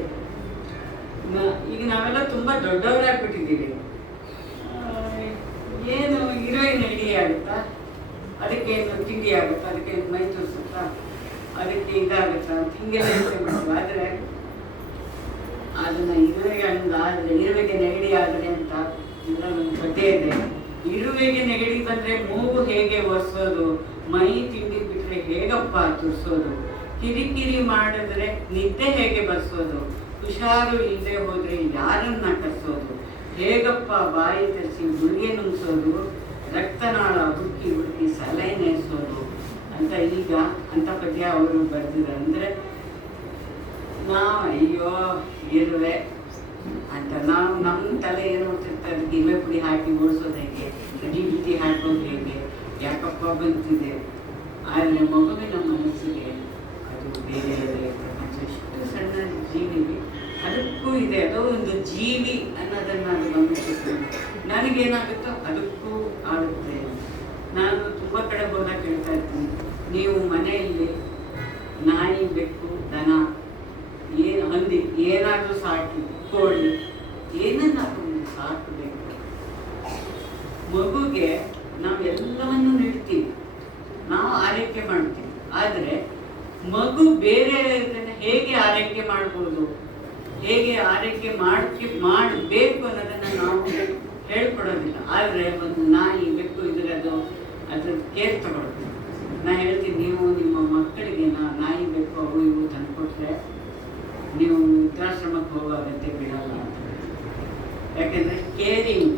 ಈಗ ನಾವೆಲ್ಲ ತುಂಬ ದೊಡ್ಡವರಾಗ್ಬಿಟ್ಟಿದ್ದೀವಿ. ಏನು ಇರುವೆ ನೆಗಡಿ ಆಗುತ್ತಾ, ಅದಕ್ಕೆ ತಿಂಡಿ ಆಗುತ್ತಾ, ಅದಕ್ಕೆ ಮೈ ತೋರಿಸುತ್ತಾ, ಅದಕ್ಕೆ ಇದಾಗುತ್ತಾ ಅಂತ ಹಿಂಗೆಲ್ಲ ಯೋಚನೆ ಮಾಡ್ತೀವಿ. ಆದರೆ ಅದನ್ನು ಇರುವೆಗೆ ನೆಗಡಿ ಆದರೆ ಅಂತ ಇದರಲ್ಲೊಂದು ಪದ್ಯ ಇದೆ. ಇರುವೆಗೆ ನೆಗಡಿ ಬಂದರೆ ಮೂಗು ಹೇಗೆ ಒರೆಸೋದು, ಮೈ ತಿಂಡಿ ಬಿಟ್ಟರೆ ಹೇಗಪ್ಪ ತುರ್ಸೋದು, ಕಿರಿಕಿರಿ ಮಾಡಿದ್ರೆ ನಿದ್ದೆ ಹೇಗೆ ಬರ್ಸೋದು, ಹುಷಾರು ಇಲ್ಲದೆ ಹೋದರೆ ಯಾರನ್ನ ಕರ್ಸೋದು, ಹೇಗಪ್ಪ ಬಾಯಿ ತರಿಸಿ ಗುಳಿಗೆ ನುಂಗ್ಸೋದು, ರಕ್ತನಾಳ ಹುಡುಕಿ ಹುಡುಕಿ ಸಲೈನೇಸೋದು ಅಂತ ಈಗ ಅಂತ ಪದ್ಯ ಅವರು ಬರೆದಿದ್ದಾರೆ. ಅಂದರೆ ನಾವು ಅಯ್ಯೋ ಇರುವೆ ಅಂತ ನಾವು ನಮ್ಮ ತಲೆ ಏನು ಮಾಡ್ತಿರ್ತಾರೆ, ಅದಕ್ಕೆ ಇರುವೆ ಪುಡಿ ಹಾಕಿ ಓಡಿಸೋದು ಹೇಗೆ, ಗಡಿ ಬಿಡಿ ಹಾಕೋದು ಹೇಗೆ, ಯಾಕಪ್ಪ ಬಂತಿದೆ. ಆದರೆ ಮಗುವಿನ ಮನಸ್ಸಿಗೆ ಅದು ಬೇರೆ ಪ್ರಪಂಚ. ಎಷ್ಟು ಸಣ್ಣ ಜೀವಿ ಅದಕ್ಕೂ ಇದೆ, ಅದೋ ಒಂದು ಜೀವಿ ಅನ್ನೋದನ್ನು ಅದು ಗಮನಿಸುತ್ತೆ. ನನಗೇನಾಗುತ್ತೋ ಅದಕ್ಕೂ ಆಗುತ್ತೆ. ನಾನು ತುಂಬ ಕಡೆ ಹೋದಾಗ ಕೇಳ್ತಾ ಇರ್ತೀನಿ, ನೀವು ಮನೆಯಲ್ಲಿ ನಾಯಿ, ಬೆಕ್ಕು, ದನ, ಹಂದಿ ಏನಾದರೂ ಸಾಕಿ, ಕೋಳಿ ಏನನ್ನಾದರೂ ಸಾಕಬೇಕು. ಮಗುಗೆ ನಾವೆಲ್ಲವನ್ನು ನೀಡ್ತೀವಿ, ನಾವು ಆರೈಕೆ ಮಾಡ್ತೀವಿ. ಆದರೆ ಮಗು ಬೇರೆ ಹೇಗೆ ಆರೈಕೆ ಮಾಡ್ಬೋದು, ಹೇಗೆ ಆರೈಕೆ ಮಾಡಬೇಕು ಅನ್ನೋದನ್ನು ನಾವು ಹೇಳ್ಕೊಡೋದಿಲ್ಲ. ಆದರೆ ಒಂದು ನಾಯಿ, ಬೆಕ್ಕು ಇದರದು ಅದ್ರ ಕೇರ್ ತಗೊಳ್ತೀವಿ. ನಾನು ಹೇಳ್ತೀನಿ, ನೀವು ನಿಮ್ಮ ಮಕ್ಕಳಿಗೆ ನಾಯಿ, ಬೆಕ್ಕು ಅವು ಇವು ತಂದುಕೊಟ್ರೆ ನೀವು ವೃದ್ಧಾಶ್ರಮಕ್ಕೆ ಹೋಗೋ ಅಗತ್ಯ ಬಿಡಲ್ಲ ಅಂತ. ಯಾಕೆಂದರೆ ಕೇರಿಂಗ್,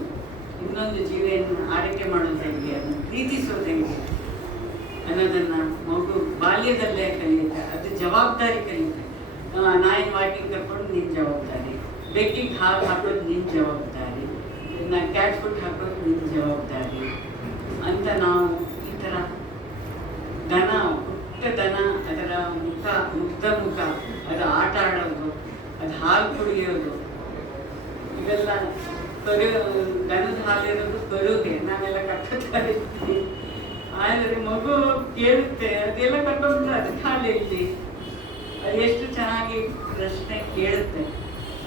ಇನ್ನೊಂದು ಜೀವಿಯನ್ನು ಆರೈಕೆ ಮಾಡೋದು ಹೇಗೆ, ಅದನ್ನು ಪ್ರೀತಿಸೋದು ಹೇಗೆ ಅನ್ನೋದನ್ನು ಮಗು ಬಾಲ್ಯದಲ್ಲೇ ಕಲಿಯುತ್ತೆ. ಅದು ಜವಾಬ್ದಾರಿ ಕಲಿಯುತ್ತೆ. ನಾಯಿ ವಾಕಿಂಗ್ ಕರ್ಕೊಂಡು ನಿನ್ನ ಜವಾಬ್ದಾರಿ, ಬೆಕ್ಕಿಗೆ ಹಾಲು ಹಾಕೋದು ನಿನ್ನ ಜವಾಬ್ದಾರಿ, ಇನ್ನು ಕ್ಯಾಟ್ ಫುಡ್ ಹಾಕೋದು ನಿಮ್ಮ ಜವಾಬ್ದಾರಿ ಅಂತ ನಾವು ಈ ಥರ ದನ, ಪುಟ್ಟ ದನ, ಅದರ ಮುಗ್ಧ ಮುಖ, ಅದು ಆಟ ಆಡೋದು, ಅದು ಹಾಲು ಕುಡಿಯೋದು, ಇವೆಲ್ಲ ದನದ ಹಾಲಿರೋದು ಕರುಗೆ ನಾವೆಲ್ಲ ಕಟ್ಟುತ್ತಾ ಇರ್ತೀವಿ. ಆದರೆ ಮಗು ಕೇಳುತ್ತೆ, ಅದೆಲ್ಲ ಕಟ್ಟೋದ್ರೆ ಅದಕ್ಕೆ ಹಾಲು ಎಲ್ಲಿ, ಅದು ಎಷ್ಟು ಚೆನ್ನಾಗಿ ಪ್ರಶ್ನೆ ಕೇಳುತ್ತೆ.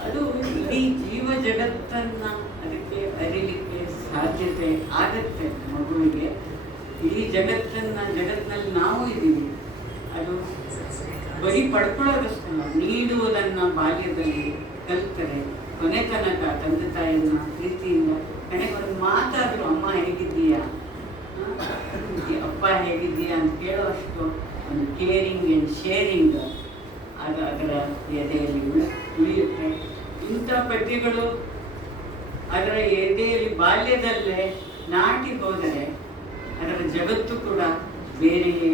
ಅದು ಇಡೀ ಜೀವ ಜಗತ್ತನ್ನ ಅದಕ್ಕೆ ಅರಿಲಿಕ್ಕೆ ಸಾಧ್ಯತೆ ಆಗತ್ತೆ ಮಗುವಿಗೆ. ಇಡೀ ಜಗತ್ತಿನಲ್ಲಿ ನಾವು ಇದ್ದೀವಿ. ಅದು ಬರೀ ಪಡ್ಕೊಳ್ಳೋದಷ್ಟಲ್ಲ, ನೀಡುವುದನ್ನು ಬಾಲ್ಯದಲ್ಲಿ ಕಲಿತರೆ ಕೊನೆ ತನಕ ತಂದೆ ತಾಯಿಯನ್ನ ಪ್ರೀತಿಯಿಂದ ಕೊನೆಗೆ ಒಂದು ಮಾತಾದ್ರು ಅಮ್ಮ ಹೇಗಿದ್ದೀಯಾ, ಅಪ್ಪ ಹೇಗಿದ್ದೀಯಾ ಅಂತ ಕೇಳೋಷ್ಟು ಒಂದು ಕೇರಿಂಗ್ ಆ್ಯಂಡ್ ಶೇರಿಂಗ್ ಅದು ಅದರ ಎದೆಯಲ್ಲಿ ಉಳಿಯುತ್ತೆ. ಇಂಥ ಪದ್ಯಗಳು ಅದರ ಎದೆಯಲ್ಲಿ ಬಾಲ್ಯದಲ್ಲೇ ನಾಟಿ ಹೋದರೆ ಅದರ ಜಗತ್ತು ಕೂಡ ಬೇರೆಯೇ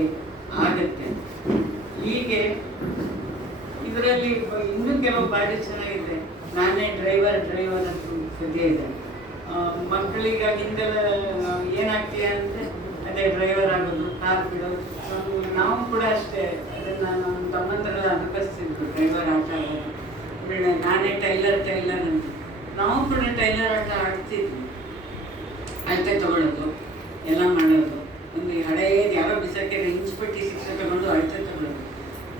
ಆಗತ್ತೆ. ಹೀಗೆ ಇದರಲ್ಲಿ ಇನ್ನೂ ಕೆಲವು ಬಾರಿ ಚೆನ್ನಾಗಿದೆ. ನಾನೇ ಡ್ರೈವರ್ ಅಂತ ಪದ್ಯ ಇದೆ. ಮಕ್ಕಳಿಗೆ ಹಿಂದೆಲ್ಲ ಏನಾಗ್ತೀಯ ಅಂದರೆ ಅದೇ ಡ್ರೈವರ್ ಆಗೋದು, ಕಾರ್ ಬಿಡೋದು. ನಾವು ಕೂಡ ಅಷ್ಟೇ ಅದನ್ನು ನಮ್ಮ ತಮ್ಮಂದರೆಲ್ಲ ಅನುಕರಿಸ್ತಿದ್ರು, ಡ್ರೈವರ್ ಆಟ ಆಡೋದು. ನಾನೇ ಟೈಲರ್ ಅಂತ ನಾವು ಕೂಡ ಟೈಲರ್ ಆಟ ಆಡ್ತಿದ್ವಿ. ಅಳತೆ ತಗೊಳ್ಳೋದು, ಎಲ್ಲ ಮಾಡೋದು. ಒಂದು ಹಳೆಯದು ಯಾರೋ ಬಿಸಾಕಿದ್ರೆ ಇಂಚ್ಪಟ್ಟಿ ಶಿಕ್ಷೆ ತಗೊಂಡು ಅಳತೆ ತಗೊಳ್ಳೋದು.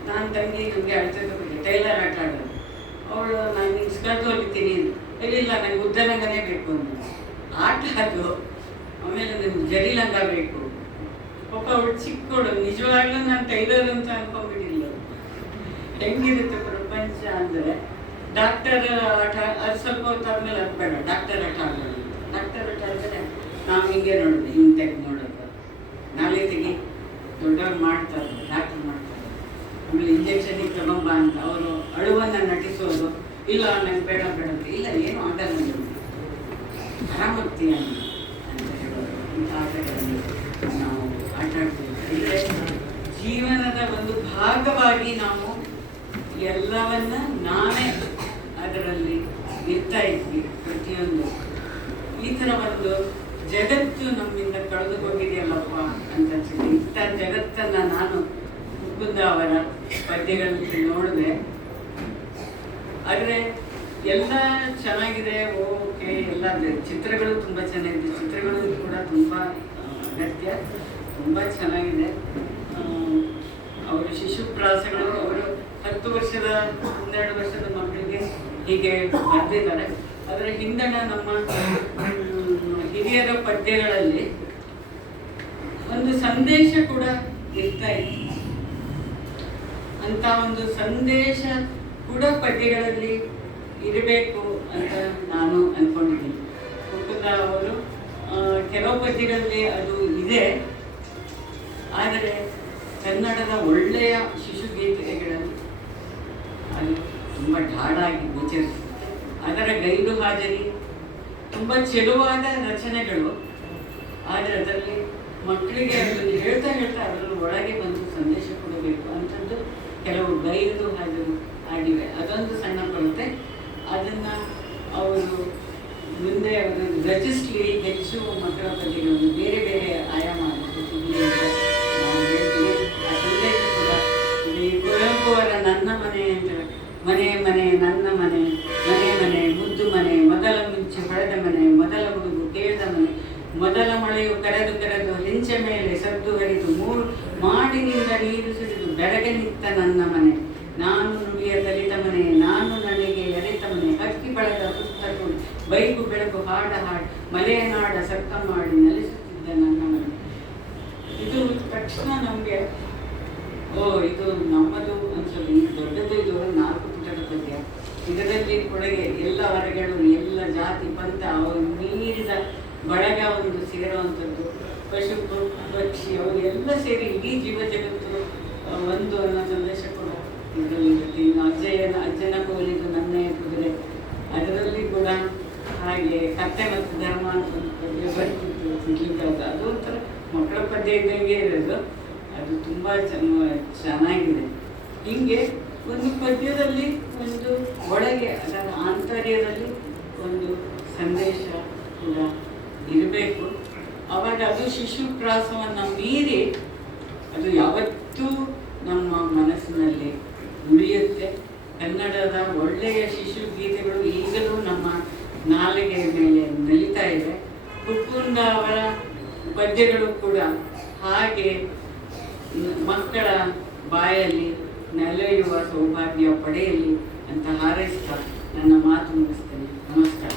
ನಾನು ತಂಗಿ ನಮಗೆ ಅಳತೆ ತಗೊಂಡೆ, ಟೈಲರ್ ಆಟ ಆಡೋದು. ಅವಳು ನಾನು ನಿಂಗೆ ಸ್ಕರ್ಟ್ ಹೊಲಿತೀನಿ, ಇಲ್ಲ ನನಗೆ ಉದ್ದ ಲಂಗನೇ ಬೇಕು ಅಂತ ಆಟ ಅದು. ಆಮೇಲೆ ನನಗೆ ಜರಿ ಲಂಗ ಬೇಕು. ಪಾಪ ಅವಳು ಚಿಕ್ಕವಳು, ನಿಜವಾಗ್ಲೂ ನಾನು ಟೈಲರ್ ಅಂತ ಅನ್ಕೊಂಡ್ಬಿಟ್ಟಿಲ್ಲ. ಹೆಂಗಿರುತ್ತೆ ಪ್ರಪಂಚ ಅಂದರೆ, ಡಾಕ್ಟರ್ ಆಟ ಅದು ಸ್ವಲ್ಪ ಹೊತ್ತಾದ್ಮೇಲೆ ಅದು ಬೇಡ, ಡಾಕ್ಟರ್ ಆಟ ಆಡೋದು. ಡಾಕ್ಟರ್ ಆಟ ಆಡಿದ್ರೆ ನಾವು ಹಿಂಗೆ ನೋಡೋದು, ಹಿಂಗೆ ತೆಗೆದು ನೋಡೋದು, ನಾಳೆ ತೆಗಿ, ದೊಡ್ಡವ್ರು ಮಾಡ್ತಾರೆ, ಡಾಕ್ಟರ್ ಮಾಡ್ತಾರೆ. ಆಮೇಲೆ ಇಂಜೆಕ್ಷನಿಗೆ ತಗೊಂಬ ಅಂತ ಅವರು ಅಳುವನ್ನು ನಟಿಸೋದು. ಇಲ್ಲ ನಂಗೆ ಬೇಡ ಅಂತ, ಇಲ್ಲ ಏನು ಆಗಲ್ಲ, ಆರಾಮಾಗ್ತೀಯ ಅಂತ ಹೇಳೋದು. ಇಂಥ ಆಟಗಳಲ್ಲಿ ನಾವು ಆಟ ಆಡ್ತೀವಿ. ಅಂದರೆ ಜೀವನದ ಒಂದು ಭಾಗವಾಗಿ ನಾವು ಎಲ್ಲವನ್ನ ನಾವೇ ಅದರಲ್ಲಿ ಇರ್ತಾ ಇದ್ವಿ. ಪ್ರತಿಯೊಂದು ಈ ಥರ ಒಂದು ಜಗತ್ತು ನಮ್ಮಿಂದ ಕಳೆದು ಹೋಗಿದೆಯಲ್ಲಪ್ಪ ಅಂತ ಅನ್ಸುತ್ತೆ. ಇಂಥ ಜಗತ್ತನ್ನು ನಾನು ಮುಕುಂದ ಅವರ ಪದ್ಯಗಳಲ್ಲಿ ನೋಡಿದೆ. ಆದರೆ ಎಲ್ಲ ಚೆನ್ನಾಗಿದೆ, ಓಕೆ, ಎಲ್ಲ ಚಿತ್ರಗಳು ತುಂಬ ಚೆನ್ನಾಗಿದೆ. ಚಿತ್ರಗಳು ಕೂಡ ತುಂಬ ಅಗತ್ಯ, ತುಂಬ ಚೆನ್ನಾಗಿದೆ. ಅವರು ಶಿಶುಪ್ರಾಸಗಳು, ಅವರು 10 ವರ್ಷದ 12 ವರ್ಷದ ಮಕ್ಕಳಿಗೆ ಹೀಗೆ ಬರೆದಿದ್ದಾರೆ. ಅದರ ಹಿಂದಣ ನಮ್ಮ ಹಿರಿಯರ ಪದ್ಯಗಳಲ್ಲಿ ಒಂದು ಸಂದೇಶ ಕೂಡ ಇರ್ತಾ ಇತ್ತು. ಅಂತ ಒಂದು ಸಂದೇಶ ಕೂಡ ಪದ್ಯಗಳಲ್ಲಿ ಇರಬೇಕು ಅಂತ ನಾನು ಅಂದ್ಕೊಂಡಿದ್ದೀನಿ. ಮುಕುಂದ ಅವರು ಕೆಲವು ಪದ್ಯಗಳಲ್ಲಿ ಅದು ಇದೆ, ಆದರೆ ಕನ್ನಡದ ಒಳ್ಳೆಯ ಶಿಶುಗೀತೆಗಳಲ್ಲಿ ಅದು ತುಂಬ ಢಾಢಾಗಿ ಗೋಚರಿಸುತ್ತೆ. ಅದರ ಗೈಡು ಹಾಜರಿ ತುಂಬ ಚೆಲುವಾದ ರಚನೆಗಳು, ಆದರೆ ಅದರಲ್ಲಿ ಮಕ್ಕಳಿಗೆ ಅದನ್ನು ಹೇಳ್ತಾ ಅದರಲ್ಲಿ ಒಳಗೆ ಬಂದು ಸಂದೇಶ ಕೊಡಬೇಕು ಅಂಥದ್ದು ಕೆಲವು ಗೈಡು ಹಾಜರು ಆಗಿವೆ. ಅದೊಂದು ಸಣ್ಣ ಕೊರತೆ. ಅದನ್ನು ಅವರು ಮುಂದೆ ಅವರು ರಚಿಸಲಿ, ಹೆಚ್ಚು ಮಕ್ಕಳ ಪದ್ಯಗಳನ್ನು ಬೇರೆ ಬೇರೆ ಆಯಾಮ ಸಿಗಲಿ ಅಂತ ನಾವು ಹೇಳ್ತೀವಿ. ಆ ಸಂದೇಶ ಕೂಡ ಇಲ್ಲಿ ಕುವೆಂಪು ಅವರ ನನ್ನ ಮನೆ ಅಂತ, ಮನೆ ಮನೆ ನನ್ನ ಮನೆ, ಮನೆ ಮನೆ ಮುದ್ದು ಮನೆ, ಮೊದಲ ಮುಂಚೆ ಹೊಳೆದ ಮನೆ, ಮೊದಲ ಹುಡುಗು ಕೇಳಿದ ಮನೆ, ಮೊದಲ ಮಳೆಯು ಕರೆದು ಹೆಂಚೆ ಮೇಲೆ ಸದ್ದು ಹರಿದು ಮಾಡಿನಿಂದ ನೀರು ಸುರಿದು ಬೆಳಗ್ಗೆ ನಿತ್ತ ನನ್ನ ಮನೆ, ನಾನು ನುಡಿಯ ಕಲಿತ ಮನೆ, ನಾನು ನನಗೆ ಎರೆತ ಮನೆ, ಹಕ್ಕಿ ಬಳಗ ಪುಸ್ತಕ ಬೈಕು ಬೆಳಕು ಹಾಡ ಮಲೆನಾಡ ಸಕ್ಕ ಮಾಡಿ ನೆಲೆಸುತ್ತಿದ್ದ ನನ್ನ ಮನೆ. ಇದು ತಕ್ಷಣ ನಮಗೆ ಇದು ನಮ್ಮದು ಅನ್ಸೋದು. ಈ ದೊಡ್ಡದು, ಇದು 4 ಪುಟದ ಪದ್ಯ. ಇದರಲ್ಲಿ ಕೊಡುಗೆ ಎಲ್ಲ ವರ್ಗಗಳು, ಎಲ್ಲ ಜಾತಿ ಪಂಥ ಅವರು ಮೀರಿದ ಬಳಗ ಒಂದು ಸೇರುವಂಥದ್ದು. ಪಶು ಪಕ್ಷಿ ಅವರು ಎಲ್ಲ ಸೇರಿ ಇಡೀ ಜೀವ ಜಗತ್ತು ಒಂದು ಅನ್ನೋ ಸಂದೇಶ ಕೂಡ ಇದರಲ್ಲಿ ಇರುತ್ತೆ. ಇನ್ನು ಅಜ್ಜನ ಕೋಲಿದು ನನ್ನೇ ಕುದುರೆ, ಅದರಲ್ಲಿ ಕೂಡ ಹಾಗೆ ಕತ್ತೆ ಮತ್ತು ಧರ್ಮ ಅಂತ ಒಂದು ಪದ್ಯ ಬರ್ತಿತ್ತು ಸಿಗ್ಲಿಕ್ಕೆ. ಅದು ಒಂಥರ ಮಕ್ಕಳ ಪದ್ಯ ಇದ್ದಂಗೆ ಇರೋದು. ಅದು ತುಂಬ ಚೆನ್ನಾಗಿದೆ. ಹೀಗೆ ಒಂದು ಪದ್ಯದಲ್ಲಿ ಒಂದು ಒಳಗೆ ಅದರ ಆಂತರ್ಯದಲ್ಲಿ ಒಂದು ಸಂದೇಶ ಕೂಡ ಇರಬೇಕು. ಆವಾಗ ಅದು ಶಿಶುಪ್ರಾಸವನ್ನು ಮೀರಿ ಅದು ಯಾವತ್ತೂ ನಮ್ಮ ಮನಸ್ಸಿನಲ್ಲಿ ಉಳಿಯುತ್ತೆ. ಕನ್ನಡದ ಒಳ್ಳೆಯ ಶಿಶು ಗೀತೆಗಳು ಈಗಲೂ ನಮ್ಮ ನಾಲಿಗೆಯ ಮೇಲೆ ನಲಿತಾ ಇದೆ. ಕುಕ್ಕುಂದ ಅವರ ಪದ್ಯಗಳು ಕೂಡ ಹಾಗೆ ಮಕ್ಕಳ ಬಾಯಲ್ಲಿ ನಲಿಯುವ ಸೌಭಾಗ್ಯ ಪಡೆಯಲಿ ಅಂತ ಹಾರೈಸ್ತಾ ನನ್ನ ಮಾತು ಮುಗಿಸ್ತೇನೆ. ನಮಸ್ಕಾರ.